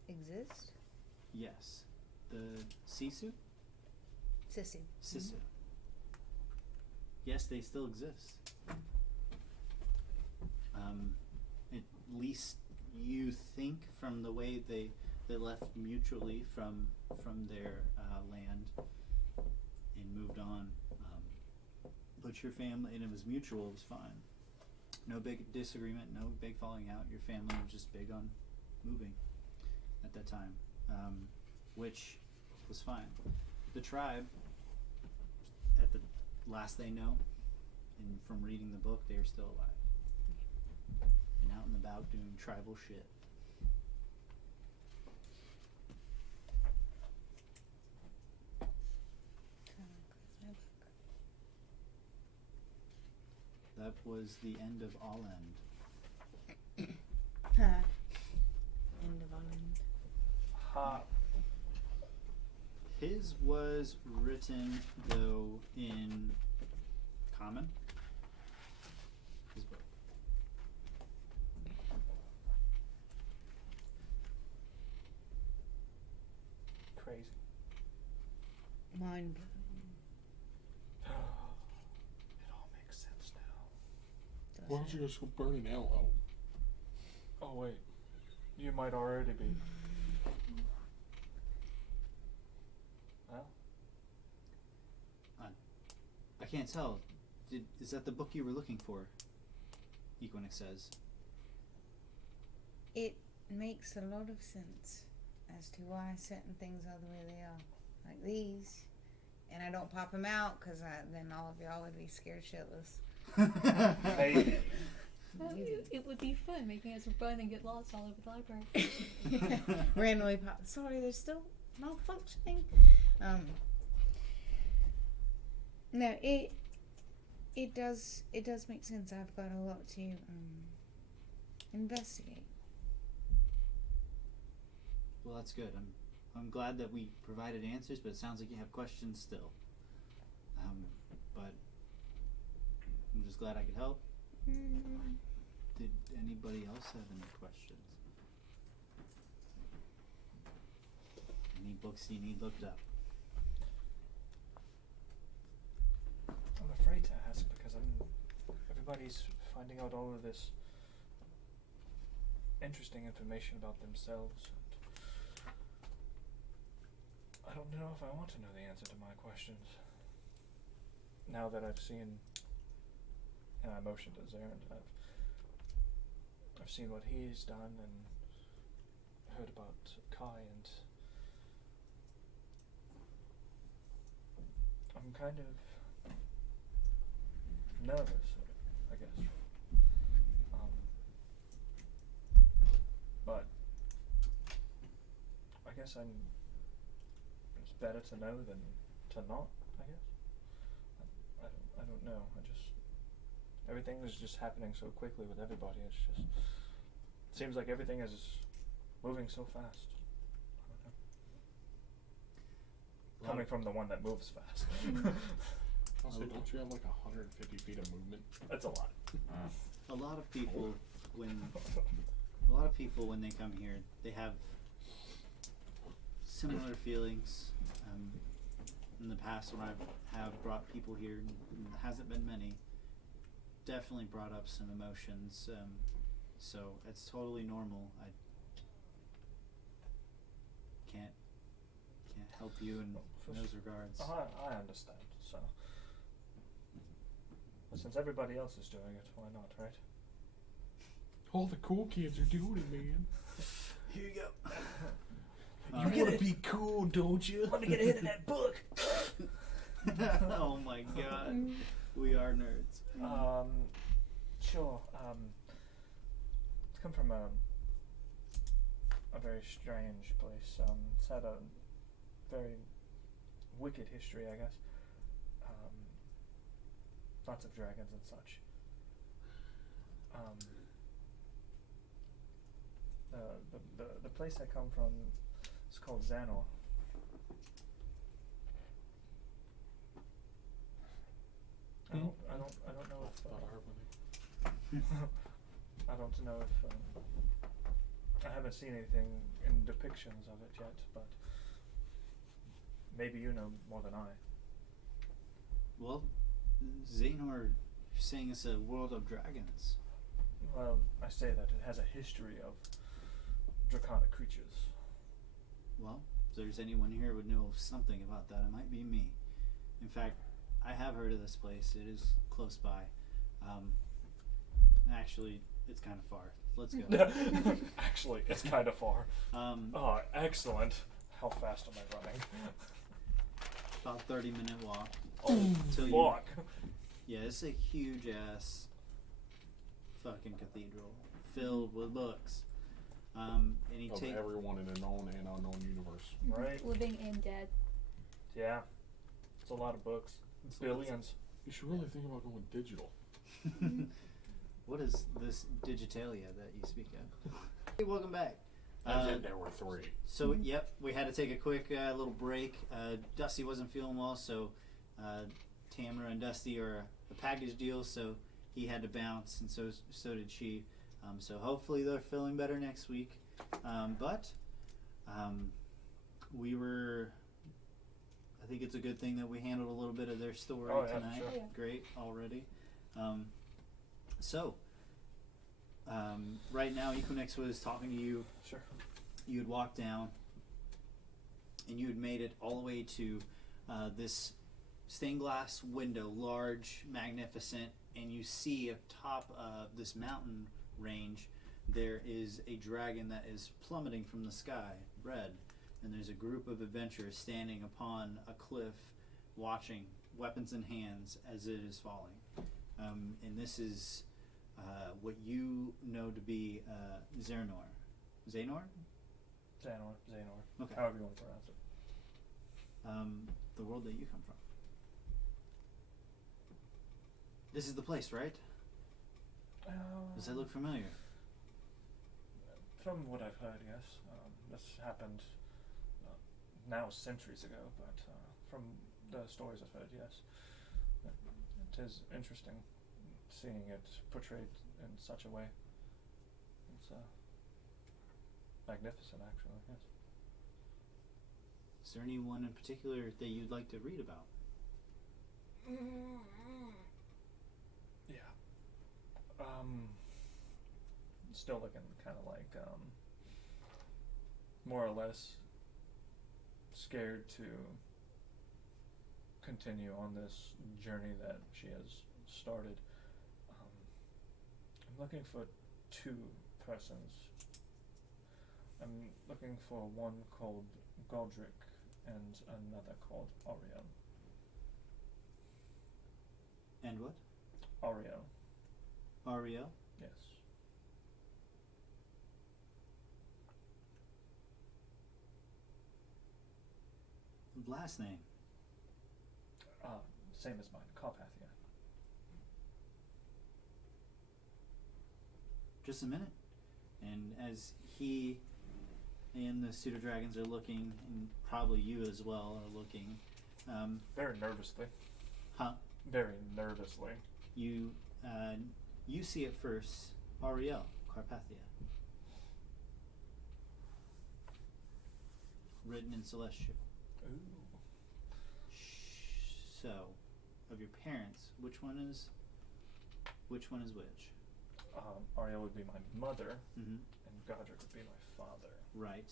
exist? Yes, the Sisu? Sisu. Sisu. Yes, they still exist. At least you think, from the way they left mutually from their land and moved on. But your family, and it was mutual, it was fine. No big disagreement, no big falling out. Your family was just big on moving at that time, which was fine. The tribe, at the last they know, and from reading the book, they are still alive and out and about doing tribal shit. That was the end of All End. End of all end. Ha. His was written, though, in Common. His book. Crazy. Mind blowing. Why don't you guys go burn it out? Oh wait, you might already be. Well, I can't tell. Is that the book you were looking for? Equinix says. It makes a lot of sense as to why certain things are the way they are, like these. And I don't pop them out because then all of y'all would be scared shitless. maybe. Well, it would be fun making us run and get lost all over the library. Randomly pop. Sorry, they're still malfunctioning. No, it does make sense. I've got a lot to investigate. Well, that's good. I'm glad that we provided answers, but it sounds like you have questions still. But I'm just glad I could help. Did anybody else have any questions? Any books you need looked up? I'm afraid to ask because everybody's finding out all of this interesting information about themselves. I don't know if I want to know the answer to my questions. Now that I've seen, and I motioned to Zarin, I've seen what he's done and heard about Kai, and I'm kind of nervous, I guess. But I guess it's better to know than to not, I guess. I don't know. Everything is just happening so quickly with everybody. It seems like everything is moving so fast. I don't know. Coming from the one that moves fast. Also, don't you have like 150 feet of movement? That's a lot. A lot of people when they come here, they have similar feelings. In the past, when I have brought people here, and it hasn't been many, definitely brought up some emotions. So it's totally normal. I can't help you in those regards. I understand. So, but since everybody else is doing it, why not, right? All the cool kids are doing it, man. Here you go. You want to be cool, don't you? Let me get a hit of that book. Oh my god. We are nerds. Sure. It's come from a very strange place. It's had a very wicked history, I guess. Lots of dragons and such. The place I come from is called Xanor. I don't know if I don't know if I haven't seen anything in depictions of it yet, but maybe you know more than I. Well, Xanor, you're saying it's a world of dragons. Well, I say that it has a history of draconic creatures. Well, if there's anyone here who would know something about that, it might be me. In fact, I have heard of this place. It is close by. Actually, it's kind of far. Let's go. Actually, it's kind of far. Oh, excellent. How fast am I running? About 30-minute walk. Oh, till fuck. Yeah, it's a huge ass fucking cathedral filled with books. And you Of take everyone in a known and unknown universe. Right? Living and dead. Yeah. It's a lot of books. Billions. You should really think about going digital. What is this digitalia that you speak of? Hey, welcome back. And then there were 3. So, yep, we had to take a quick little break. Dusty wasn't feeling well, so Tamara and Dusty are a package deal, so he had to bounce, and so did she. So hopefully they're feeling better next week. But we were... I think it's a good thing that we handled a little bit of their story Oh, yeah, tonight. for sure. Yeah. Great already. So, right now, Equinix was talking to you. Sure. You had walked down, and you had made it all the way to this stained glass window, large, magnificent, and you see atop of this mountain range, there is a dragon that is plummeting from the sky, red, and there's a group of adventurers standing upon a cliff, watching, weapons in hands, as it is falling. And this is what you know to be Xanor. Xanor? Xanor. Okay. However you want to pronounce it. The world that you come from. This is the place, right? Does that look familiar? From what I've heard, yes. This happened now centuries ago, but from the stories I've heard, yes. It is interesting seeing it portrayed in such a way. It's magnificent, actually, yes. Is there anyone in particular that you'd like to read about? Yeah. Still looking kind of like, more or less scared to continue on this journey that she has started. I'm looking for two persons. I'm looking for one called Godric and another called Ariel. And what? Ariel, Ariel? yes. Last name? Same as mine, Carpathia. Just a minute. And as he and the pseudo dragons are looking, and probably you as well are looking, Very nervously. huh? Very nervously. You see it first, Ariel, Carpathia. Written in Celestial. Ooh. So, of your parents, which one is which? Ariel would be my mother, Mm-hmm. and Godric would be my father. Right.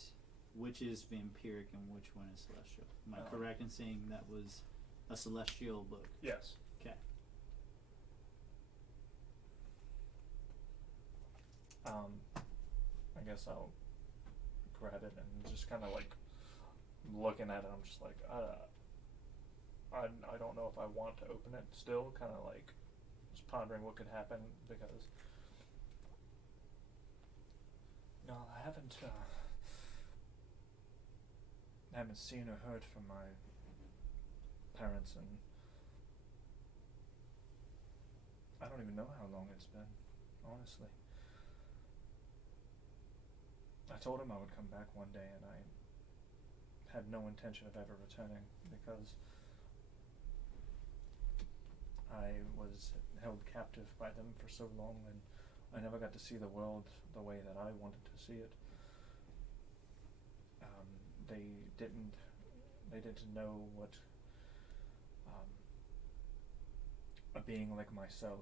Which is vampiric and which one is celestial? Am I Um, correct in saying that was a celestial book? Yes. Okay. I guess I'll grab it and just kind of like looking at it. I'm just like, I don't know if I want to open it still. Kind of like just pondering what could happen because no, I haven't seen or heard from my parents, and I don't even know how long it's been, honestly. I told him I would come back one day, and I had no intention of ever returning because I was held captive by them for so long, and I never got to see the world the way that I wanted to see it. They didn't know what a being like myself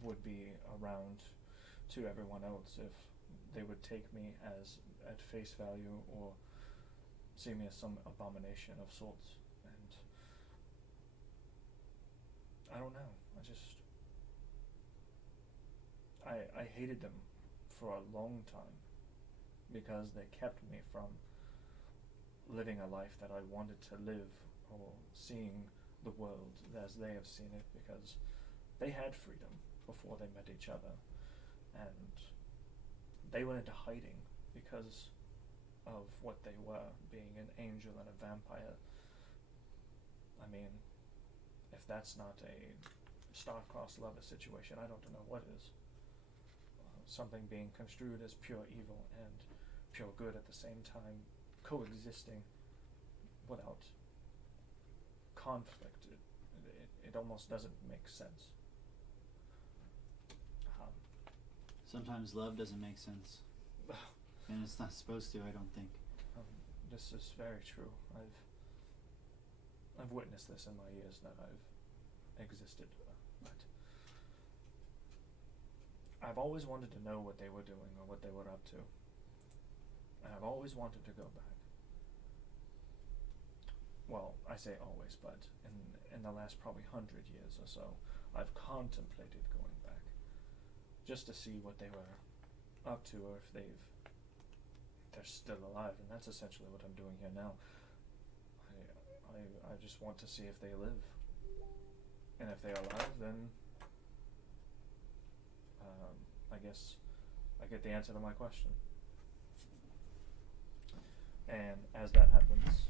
would be around to everyone else if they would take me as at face value or see me as some abomination of sorts. And I don't know, I hated them for a long time because they kept me from living a life that I wanted to live or seeing the world as they have seen it, because they had freedom before they met each other, and they went into hiding because of what they were, being an angel and a vampire. I mean, if that's not a star-crossed lover situation, I don't know what is. Something being construed as pure evil and pure good at the same time, coexisting without conflict. It almost doesn't make sense. Sometimes love doesn't make sense, and it's not supposed to. I don't think. This is very true. I've witnessed this in my years that I've existed, but I've always wanted to know what they were doing or what they were up to. And I've always wanted to go back. Well, I say always, but in the last probably 100 years or so, I've contemplated going back, just to see what they were up to, or if they're still alive, and that's essentially what I'm doing here now. I just want to see if they live, and if they are alive, then I guess I get the answer to my question. And as that happens,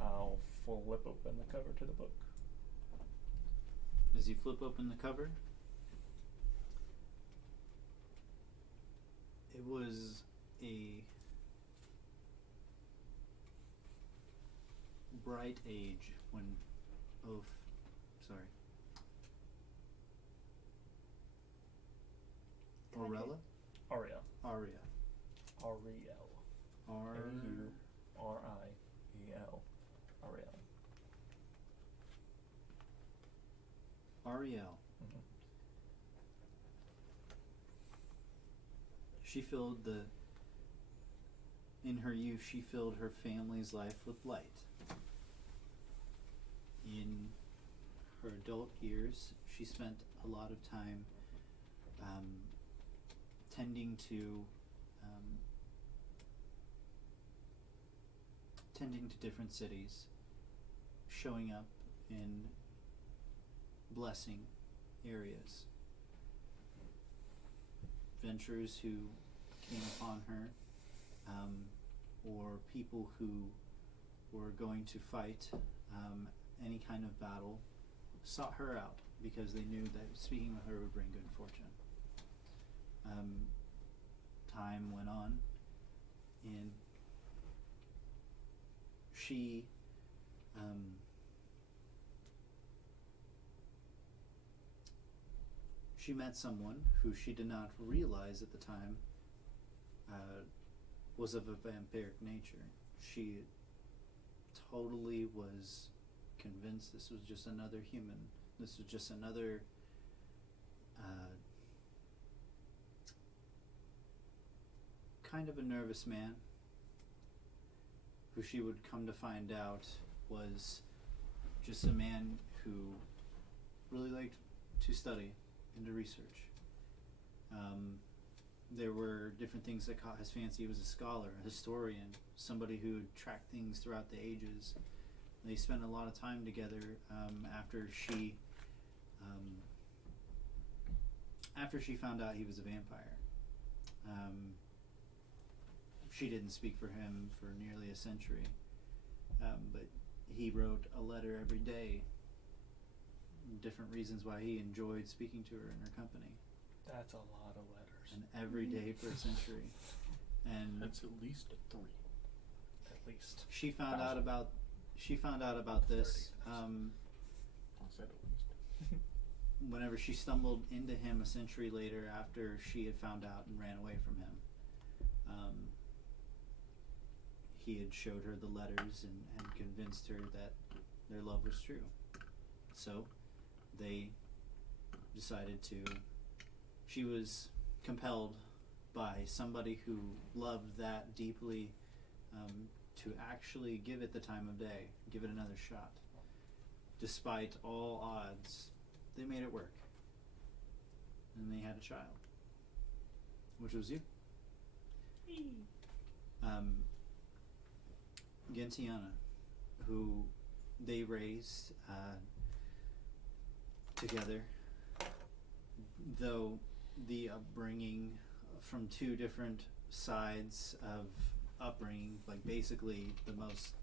I'll flip open the cover to the book. As you flip open the cover, it was a bright age when, Aurella? Aria. Aria. Ariel. A-U-R-I-E-L. Ariel. Ariel. Mm-hmm. She filled in her youth, she filled her family's life with light. In her adult years, she spent a lot of time tending to different cities, showing up in blessing areas. Venturers who came upon her, or people who were going to fight any kind of battle, sought her out because they knew that speaking with her would bring good fortune. Time went on, and she met someone who she did not realize at the time was of a vampiric nature. She totally was convinced this was just another human. This was just another kind of a nervous man, who she would come to find out was just a man who really liked to study and to research. There were different things that caught his fancy. He was a scholar, a historian, somebody who had tracked things throughout the ages. They spent a lot of time together after she found out he was a vampire. She didn't speak for him for nearly a century, but he wrote a letter every day, different reasons why he enjoyed speaking to her in her company. That's a lot of letters. And every day for a century. And That's at least 3. At least. she found out about this I said at least. whenever she stumbled into him a century later after she had found out and ran away from him. He had showed her the letters and convinced her that their love was true. So they decided she was compelled by somebody who loved that deeply to actually give it the time of day, give it another shot. Despite all odds, they made it work. And they had a child, which was you. Gentiana, who they raised together, though the upbringing from 2 different sides of upbringing, like basically the most,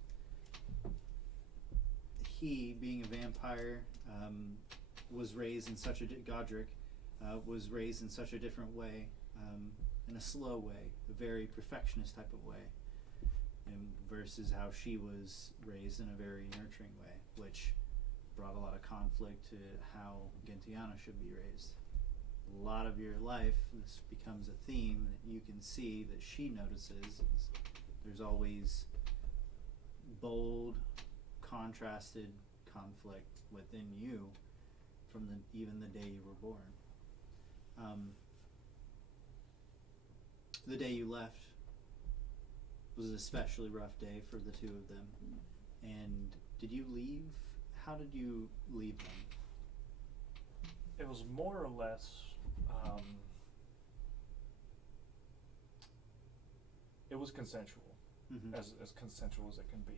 he being a vampire was raised in such a, Godric was raised in such a different way, in a slow way, a very perfectionist type of way, and versus how she was raised in a very nurturing way, which brought a lot of conflict to how Gentiana should be raised. A lot of your life, this becomes a theme that you can see that she notices. There's always bold, contrasted conflict within you from even the day you were born. the day you left was an especially rough day for the two of them. And did you leave? How did you leave them? It was more or less, it was consensual, Mm-hmm. as consensual as it can be.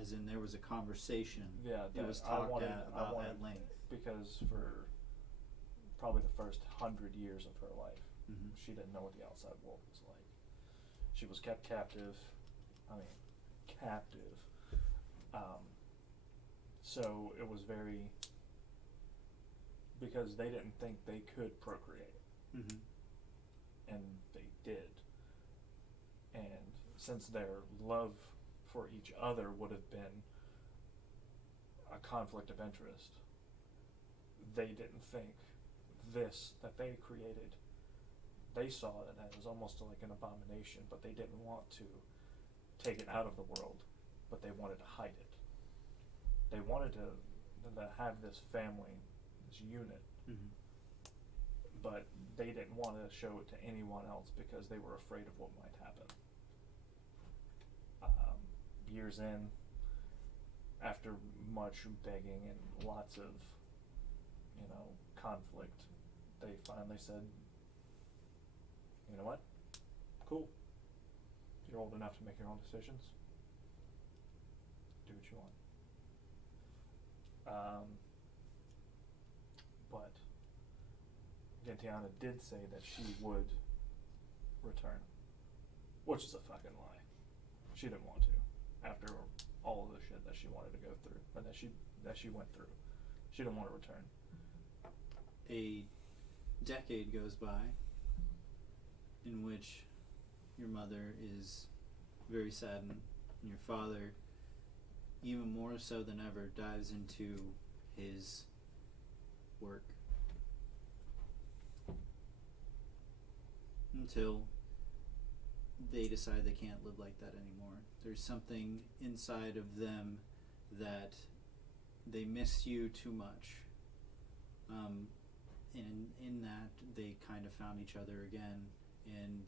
As in, there was a conversation. Yeah, It that was I talked wanted- about I wanted- at length. Because for probably the first 100 years of her life, Mm-hmm. she didn't know what the outside world was like. She was kept captive. I mean, captive. So it was very, because they didn't think they could procreate, Mm-hmm. and they did. And since their love for each other would have been a conflict of interest, they didn't think this that they created, they saw it as almost like an abomination, but they didn't want to take it out of the world, but they wanted to hide it. They wanted to have this family, this unit, Mm-hmm. but they didn't want to show it to anyone else because they were afraid of what might happen. Years in, after much begging and lots of, conflict, they finally said, you know what, cool, you're old enough to make your own decisions, do what you want. But Gentiana did say that she would return, which is a fucking lie. She didn't want to, after all of the shit that she wanted to go through, and that she went through. She didn't want to return. A decade goes by in which your mother is very saddened, and your father, even more so than ever, dives into his work until they decide they can't live like that anymore. There's something inside of them that they miss you too much. And in that, they kind of found each other again, and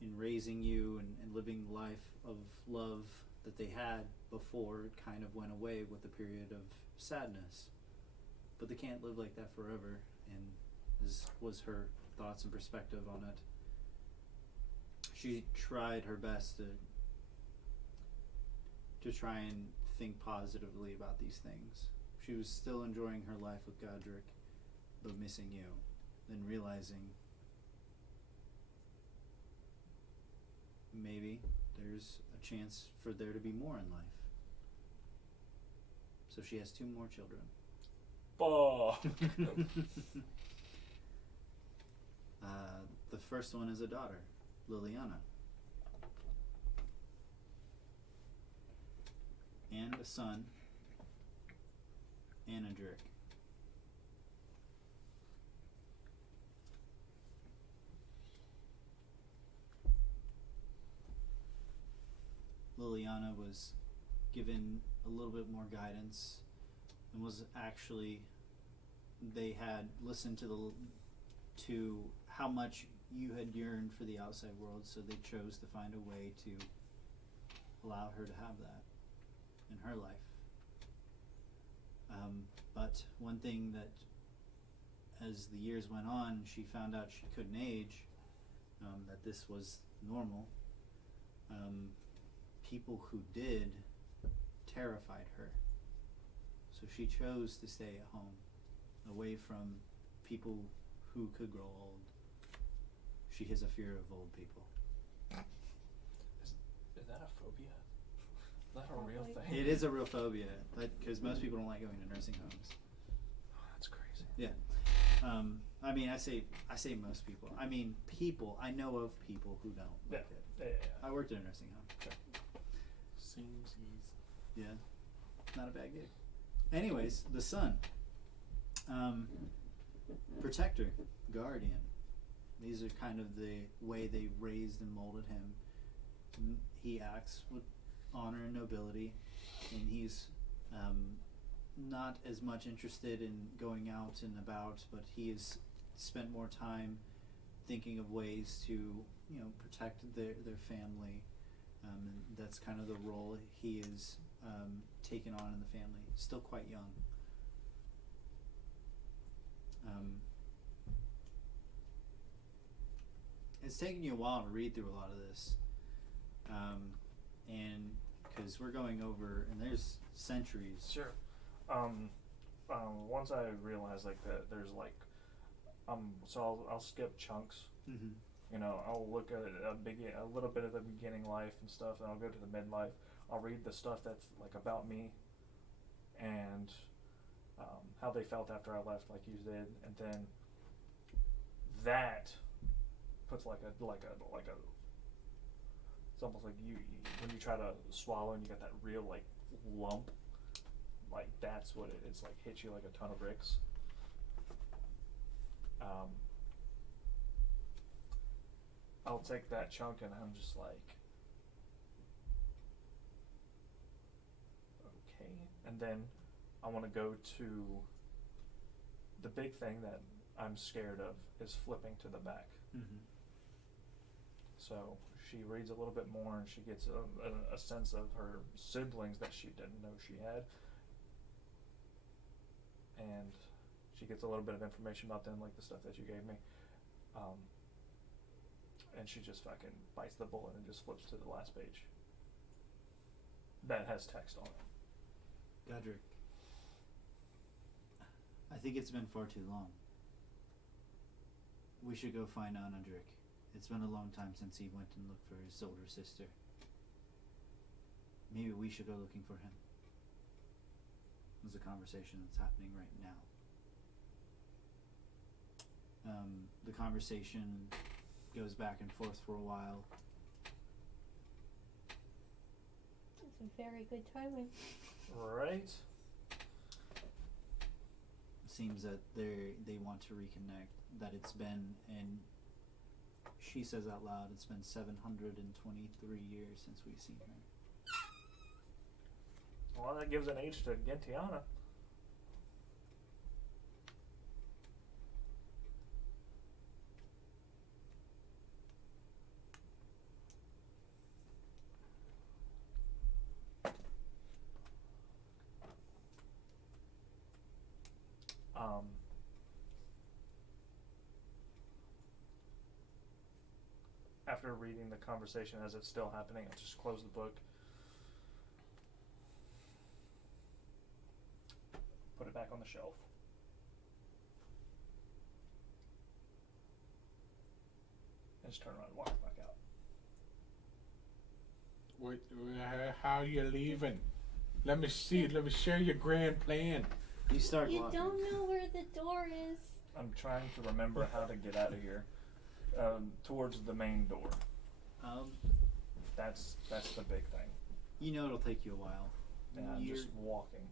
in raising you and living the life of love that they had before, it kind of went away with a period of sadness. But they can't live like that forever, and this was her thoughts and perspective on it. She tried her best to try and think positively about these things. She was still enjoying her life with Godric, but missing you, then realizing maybe there's a chance for there to be more in life. So she has 2 more children. The first one is a daughter, Liliana, and a son, Anadric. Liliana was given a little bit more guidance and was actually, they had listened to how much you had yearned for the outside world, so they chose to find a way to allow her to have that in her life. But one thing that, as the years went on, she found out she couldn't age, that this was normal. People who did terrified her. So she chose to stay at home, away from people who could grow old. She has a fear of old people. Is that a phobia? Is that a real thing? It is a real phobia, because most people don't like going to nursing homes. Oh, that's crazy. Yeah. I mean, I say most people. I mean, people. I know of people who don't like it. Yeah. I worked in a nursing home. Seems easy. Yeah. Not a bad gig. Anyways, the son. Protector, guardian. These are kind of the way they raised and molded him. He acts with honor and nobility, and he's not as much interested in going out and about, but he has spent more time thinking of ways to, you know, protect their family. And that's kind of the role he is taken on in the family. Still quite young. It's taken you a while to read through a lot of this, and because we're going over, and there's centuries. Sure. Once I realized like that, there's like, so I'll skip chunks. Mm-hmm. You know, I'll look at a little bit of the beginning life and stuff, and I'll go to the midlife. I'll read the stuff that's like about me, and how they felt after I left, like you did, and then that puts like a it's almost like you when you try to swallow and you got that real like lump, like that's what it's like, hits you like a ton of bricks. I'll take that chunk and I'm just like, okay. And then I want to go to the big thing that I'm scared of is flipping to the back. Mm-hmm. So she reads a little bit more and she gets a sense of her siblings that she didn't know she had. And she gets a little bit of information about them, like the stuff that you gave me. And she just fucking bites the bullet and just flips to the last page. That has text on it. Godric, I think it's been far too long. We should go find Anadric. It's been a long time since he went and looked for his older sister. Maybe we should go looking for him. There's a conversation that's happening right now. The conversation goes back and forth for a while. It's a very good timing. Right? It seems that they want to reconnect. That it's been, and she says out loud, it's been 723 years since we've seen her. Well, that gives an age to Gentiana. After reading the conversation as it's still happening, I'll just close the book. Put it back on the shelf. And just turn around and walk back out. What, how are you leaving? Let me see. Let me share your grand plan. You start You walking. don't know where the door is. I'm trying to remember how to get out of here. Towards the main door. That's the big thing. You know it'll take you a while. And I'm just walking.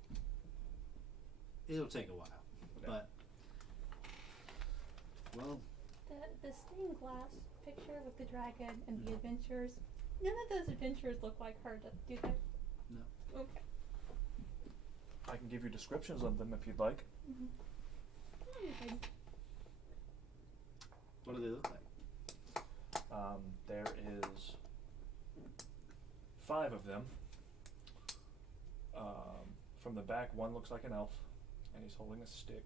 It'll take a while, but well, The stained glass picture with the dragon and the adventures. None of those adventures look like her, do they? no. Okay. I can give you descriptions of them if you'd like. Mm-hmm. What do they look like? There is 5 of them. From the back, one looks like an elf, and he's holding a stick.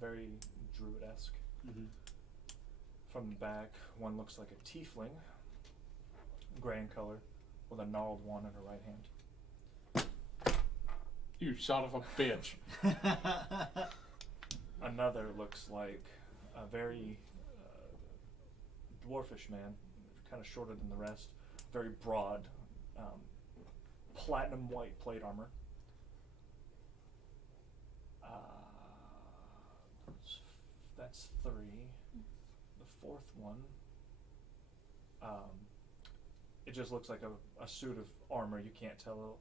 Very druid-esque. Mm-hmm. From the back, one looks like a tiefling, gray in color, with a gnarled one in her right hand. You son of a bitch. Another looks like a very dwarfish man, kind of shorter than the rest, very broad, platinum white plate armor. That's 3. The 4th one, it just looks like a suit of armor. You can't tell.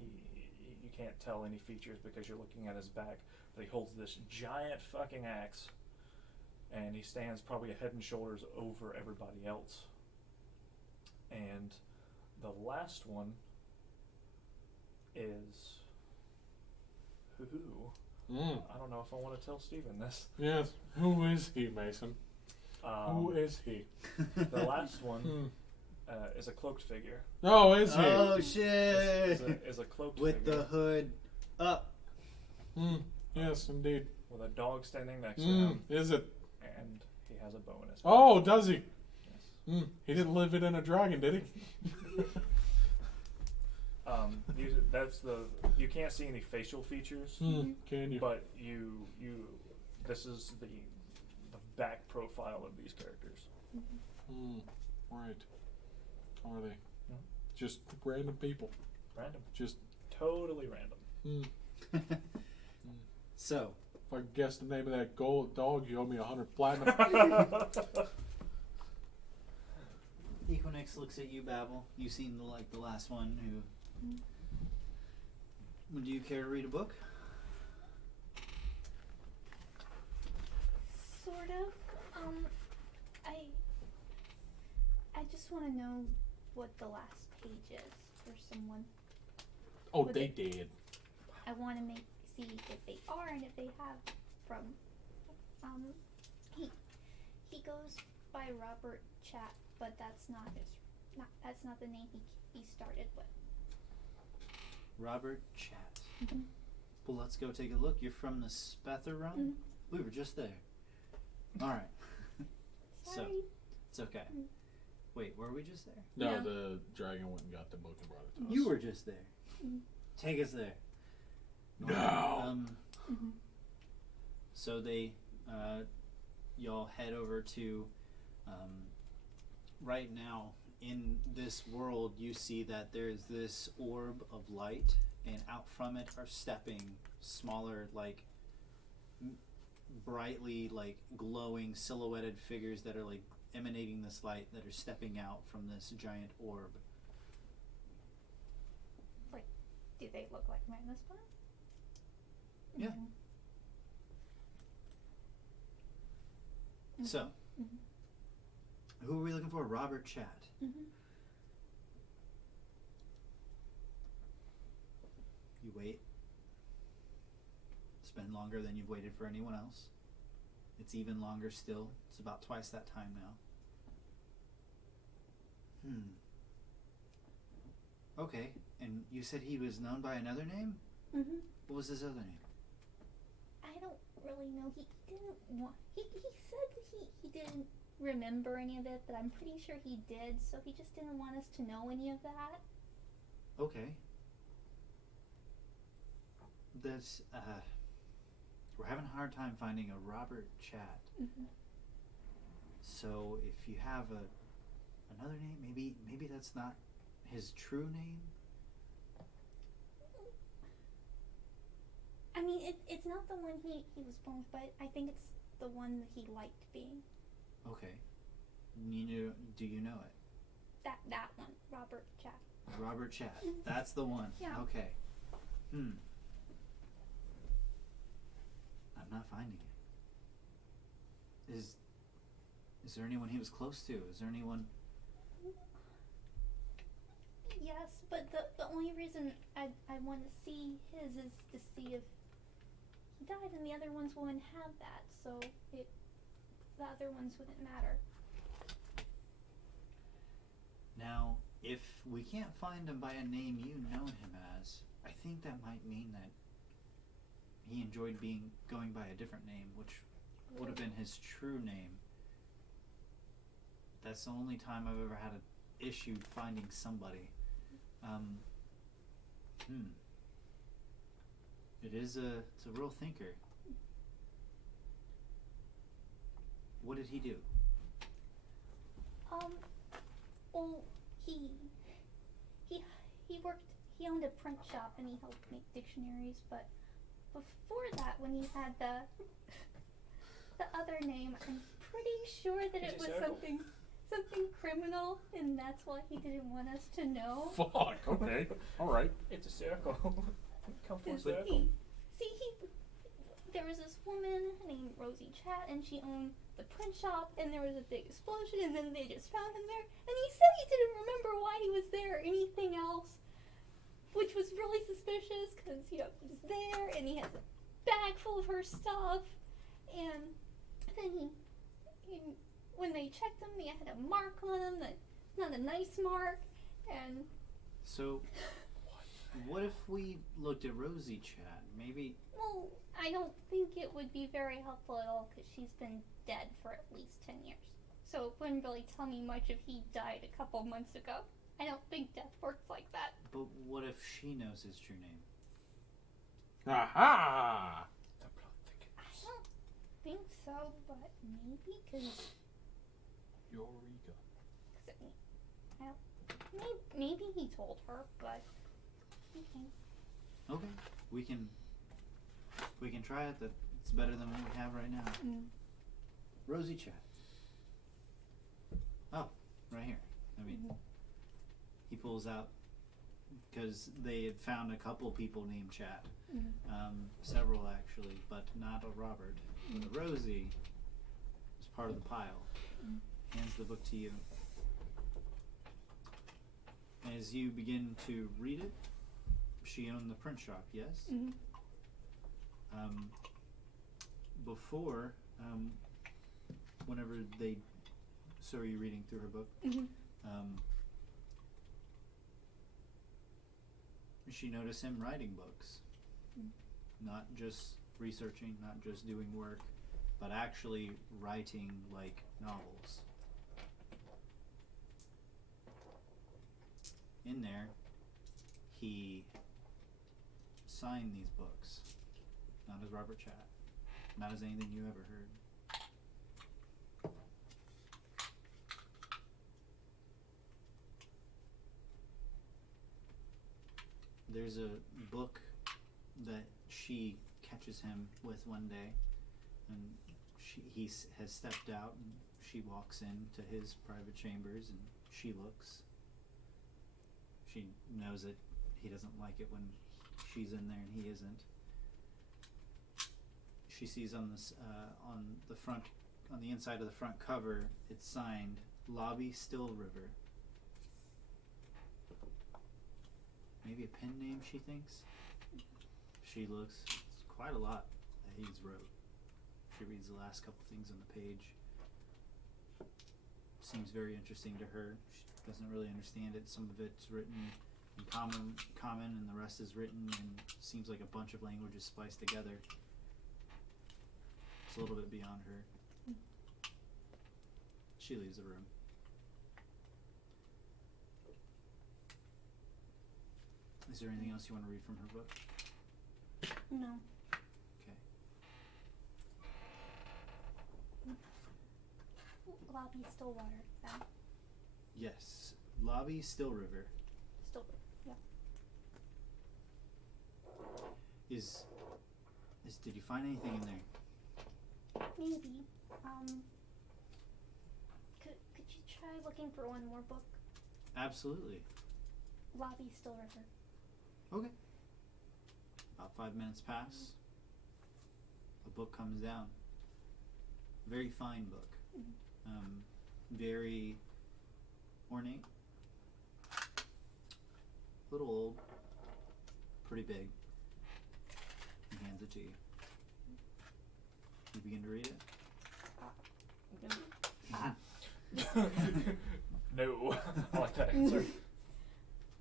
You can't tell any features because you're looking at his back. But he holds this giant fucking axe, and he stands probably a head and shoulders over everybody else. And the last one is who? I don't know if I want to tell Steven this. Yes. Who is he, Mason? Who is he? The last one is a cloaked figure. Oh, is he? Oh shit! Is a cloaked With figure the hood up. Yes, indeed. with a dog standing next to him, Is it? and he has a bow in his mouth. Oh, does he? Yes. He didn't live it in a dragon, did he? You can't see any facial features, Can you? but this is the back profile of these characters. Right. Are they? Mhm. Just random people. Random. Just. Totally random. So, If I guess the name of that gold dog, you owe me 100 platinum. Equinix looks at you, Babel. You seem like the last one who. Would you care to read a book? Sort of. I just want to know what the last page is for someone. Oh, Would they it- did. I want to see if they are and if they have from. He goes by Robert Chat, but that's not the name he started with. Robert Chat. Mhm. Well, let's go take a look. You're from the Spether run? Mhm. We were just there. Alright. So, Sorry. it's okay. Wait, were we just there? No, No. the dragon went and got the book and brought it to us. You were just there. Mhm. Take us there. No. Mhm. So they, y'all head over to, right now in this world you see that there's this orb of light, and out from it are stepping smaller, like brightly like glowing silhouetted figures that are like emanating this light that are stepping out from this giant orb. Do they look like men this one? Yeah. Mhm. So, Mhm. who are we looking for? Robert Chat. Mhm. You wait. It's been longer than you've waited for anyone else. It's even longer still. It's about twice that time now. Okay, and you said he was known by another name? Mhm. What was his other name? I don't really know. He didn't want. He said that he didn't remember any of it, but I'm pretty sure he did. So he just didn't want us to know any of that. Okay. That's, we're having a hard time finding a Robert Chat. Mhm. So if you have another name, maybe that's not his true name? I mean, it's not the one he was born with, but I think it's the one that he liked being. Okay. Do you know it? That one, Robert Jack. Robert Chat. That's the one. Yeah. Okay. I'm not finding it. Is there anyone he was close to? Is there anyone? Yes, but the only reason I want to see his is to see if he died, and the other ones wouldn't have that, so the other ones wouldn't matter. Now, if we can't find him by a name you know him as, I think that might mean that he enjoyed going by a different name, which would have been his true name. That's the only time I've ever had an issue finding somebody. It's a real thinker. What did he do? Well, he owned a print shop and he helped make dictionaries, but before that, when he had the other name, I'm pretty sure that it was something criminal, and that's why he didn't want us to know. Fuck. Okay. All right. It's a circle. Come full 'Cause circle. there was this woman named Rosie Chat, and she owned the print shop, and there was a big explosion, and then they just found him there, and he said he didn't remember why he was there or anything else, which was really suspicious, because, he was there, and he has bag full of her stuff, and then when they checked them, they had a mark on them that not a nice mark, and So, what if we looked at Rosie Chat? Maybe. well, I don't think it would be very helpful at all because she's been dead for at least 10 years. So it wouldn't really tell me much if he died a couple months ago. I don't think death works like that. But what if she knows his true name? Aha! The plot thickens. I don't think so, but maybe because Eureka. maybe he told her, but okay. Okay, we can try it. It's better than what we have right now. Rosie Chat. Oh, right here. I mean, he pulls out because they had found a couple people named Chat, several actually, but not a Robert. But a Rosie was part of the pile. Hands the book to you. As you begin to read it, she owned the print shop, yes? Before, whenever they saw you reading through her book, she noticed him writing books. Not just researching, not just doing work, but actually writing like novels. In there, he signed these books, not as Robert Chat, not as anything you ever heard. There's a book that she catches him with one day, and he has stepped out, and she walks into his private chambers, and she looks. She knows that he doesn't like it when she's in there and he isn't. She sees on this on the inside of the front cover, it's signed Lobby Still River. Maybe a pen name, she thinks. She looks. It's quite a lot that he's wrote. She reads the last couple things on the page. Seems very interesting to her. She doesn't really understand it. Some of it's written in common, and the rest is written in seems like a bunch of languages spliced together. It's a little bit beyond her. She leaves the room. Is there anything else you want to read from her book? No. Okay. Lobby Stillwater. That. Yes. Lobby Still River. Stillwater. Yeah. Is did you find anything in there? Maybe. Could you try looking for one more book? Absolutely. Lobby Still River. Okay. About 5 minutes pass. A book comes down. Very fine book. Very ornate. A little old. Pretty big. He hands it to you. You begin to read it. No. I like that answer.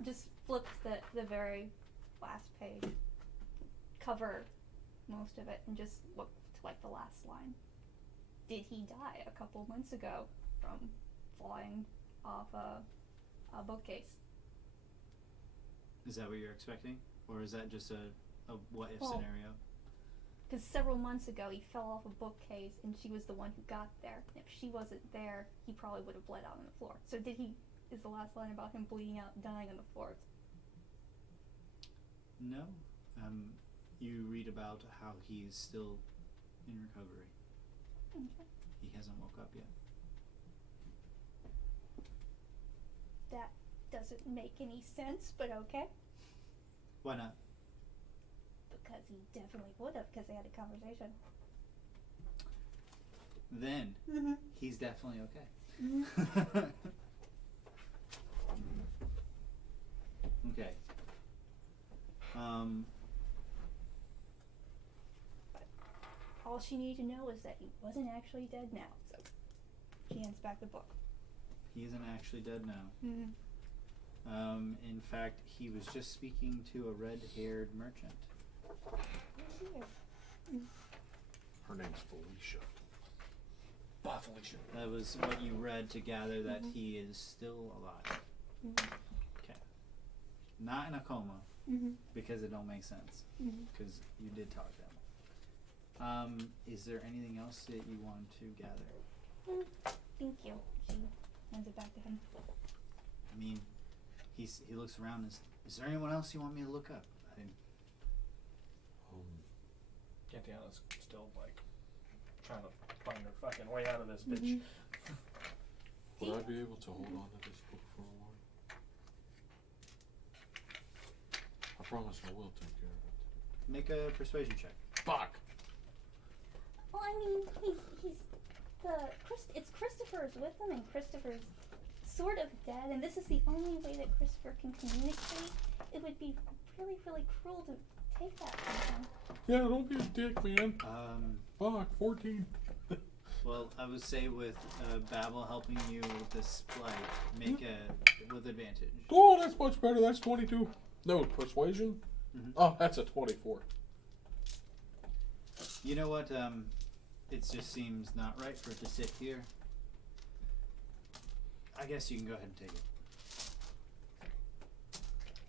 Just flipped the very last page. Cover most of it and just looked to like the last line. Did he die a couple months ago from flying off a bookcase? Is that what you're expecting? Or is that just a what if Well, scenario? Because several months ago he fell off a bookcase and she was the one who got there. If she wasn't there, he probably would have bled out on the floor. So is the last line about him bleeding out, dying on the floor? No. You read about how he's still in recovery. Okay. He hasn't woke up yet. That doesn't make any sense, but okay. Why not? Because he definitely would have, because they had a conversation. Then Mm-hmm. he's definitely okay. Okay. all she needed to know was that he wasn't actually dead now. So she hands back the book. He isn't actually dead now. Mm-hmm. In fact, he was just speaking to a red-haired merchant. Her name's Felicia. Bye, Felicia. That was what you read to gather that he is still alive. Okay. Not in a coma, because it don't make sense. Because you did talk to him. Is there anything else that you want to gather? Thank you. She hands it back to him. I mean, he looks around. Is there anyone else you want me to look up? Cantiana's still like trying to find her fucking way out of this bitch. Would I be able to hold on to this book for a while? I promise I will take care of it. Make a persuasion check. Fuck! Well, I mean, it's Christopher's with him, and Christopher's sort of dead, and this is the only way that Christopher can communicate. It would be really, really cruel to take that from him. Yeah, don't be a dick, man. Fuck, 14. Well, I would say with Babel helping you with this flight, make with advantage. Oh, that's much better. That's 22. No, persuasion? Oh, that's a 24. You know what? It just seems not right for it to sit here. I guess you can go ahead and take it.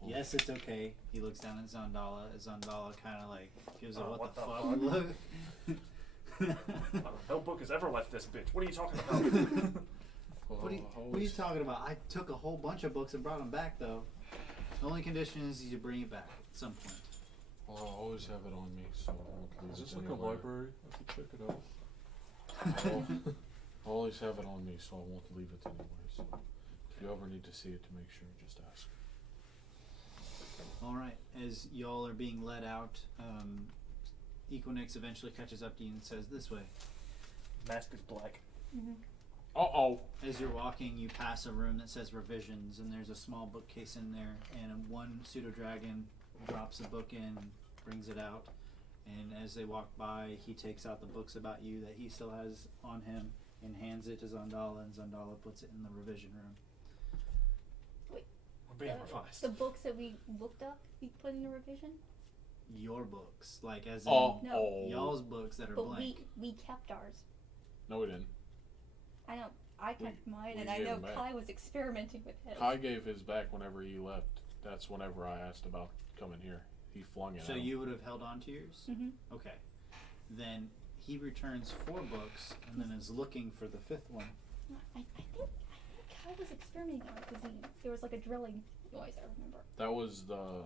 Yes, it's okay. He looks down at Zondala. Zondala kind of like gives a what the fuck look. No book has ever left this bitch. What are you talking about? What are you talking about? I took a whole bunch of books and brought them back, though. The only condition is you bring it back at some point. Well, I always have it on me, so I won't leave Is this it like a anywhere. library? I should check it out. I always have it on me, so I won't leave it anywhere. So if you ever need to see it to make sure, just ask. All right. As y'all are being led out, Equinix eventually catches up to you and says, "This way." Mask is black. Uh-oh. As you're walking, you pass a room that says revisions, and there's a small bookcase in there, and one pseudo-dragon drops a book in, brings it out, and as they walk by, he takes out the books about you that he still has on him and hands it to Zondala, and Zondala puts it in the revision room. We're being revised. The books that we looked up, we put in the revision? Your books, like as in No. y'all's books that are But blank. we kept ours. No, we didn't. I know. I kept mine, we and I gave know them back. Kai was experimenting with his. Kai gave his back whenever he left. That's whenever I asked about coming here. He flung it So at him. you would have held on to yours? Mm-hmm. Okay. Then he returns 4 books and then is looking for the 5th one. I think Kai was experimenting on it because there was like a drilling noise. I remember. That was the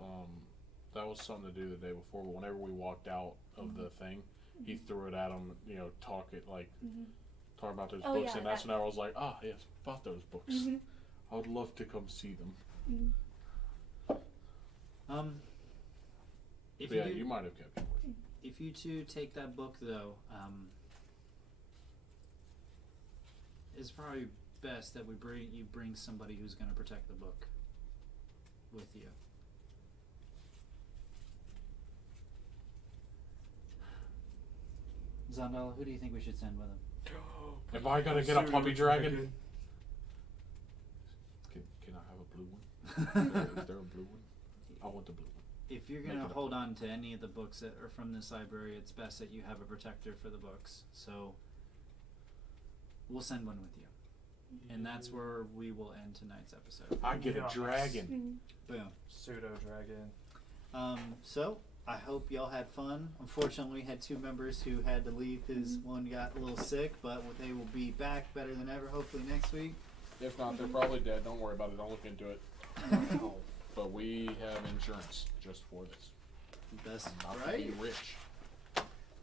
that was something to do the day before. But whenever we walked out of the thing, he threw it at him. You know, talking about those Oh, books, yeah, and that's that- when I was like, yes, about those books. I would love to come see them. If But yeah, you, you might have kept yours. if you two take that book though, it's probably best that you bring somebody who's going to protect the book with you. Zondala, who do you think we should send with him? Am I gonna get a puppy dragon? Can I have a blue one? Is there a blue one? I want the blue one. If you're going to hold on to any of the books that are from this library, it's best that you have a protector for the books. So we'll send one with you. And that's where we will end tonight's episode. I get Yeah. a dragon. Boom. Pseudo dragon. So I hope y'all had fun. Unfortunately, we had 2 members who had to leave because one got a little sick, but they will be back better than ever, hopefully next week. If not, they're probably dead. Don't worry about it. Don't look into it. But we have insurance just for this. That's Not to right. be rich.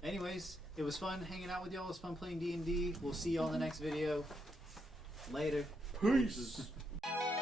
Anyways, it was fun hanging out with y'all. It was fun playing D&D. We'll see y'all in the next video. Later. Peace. Peace.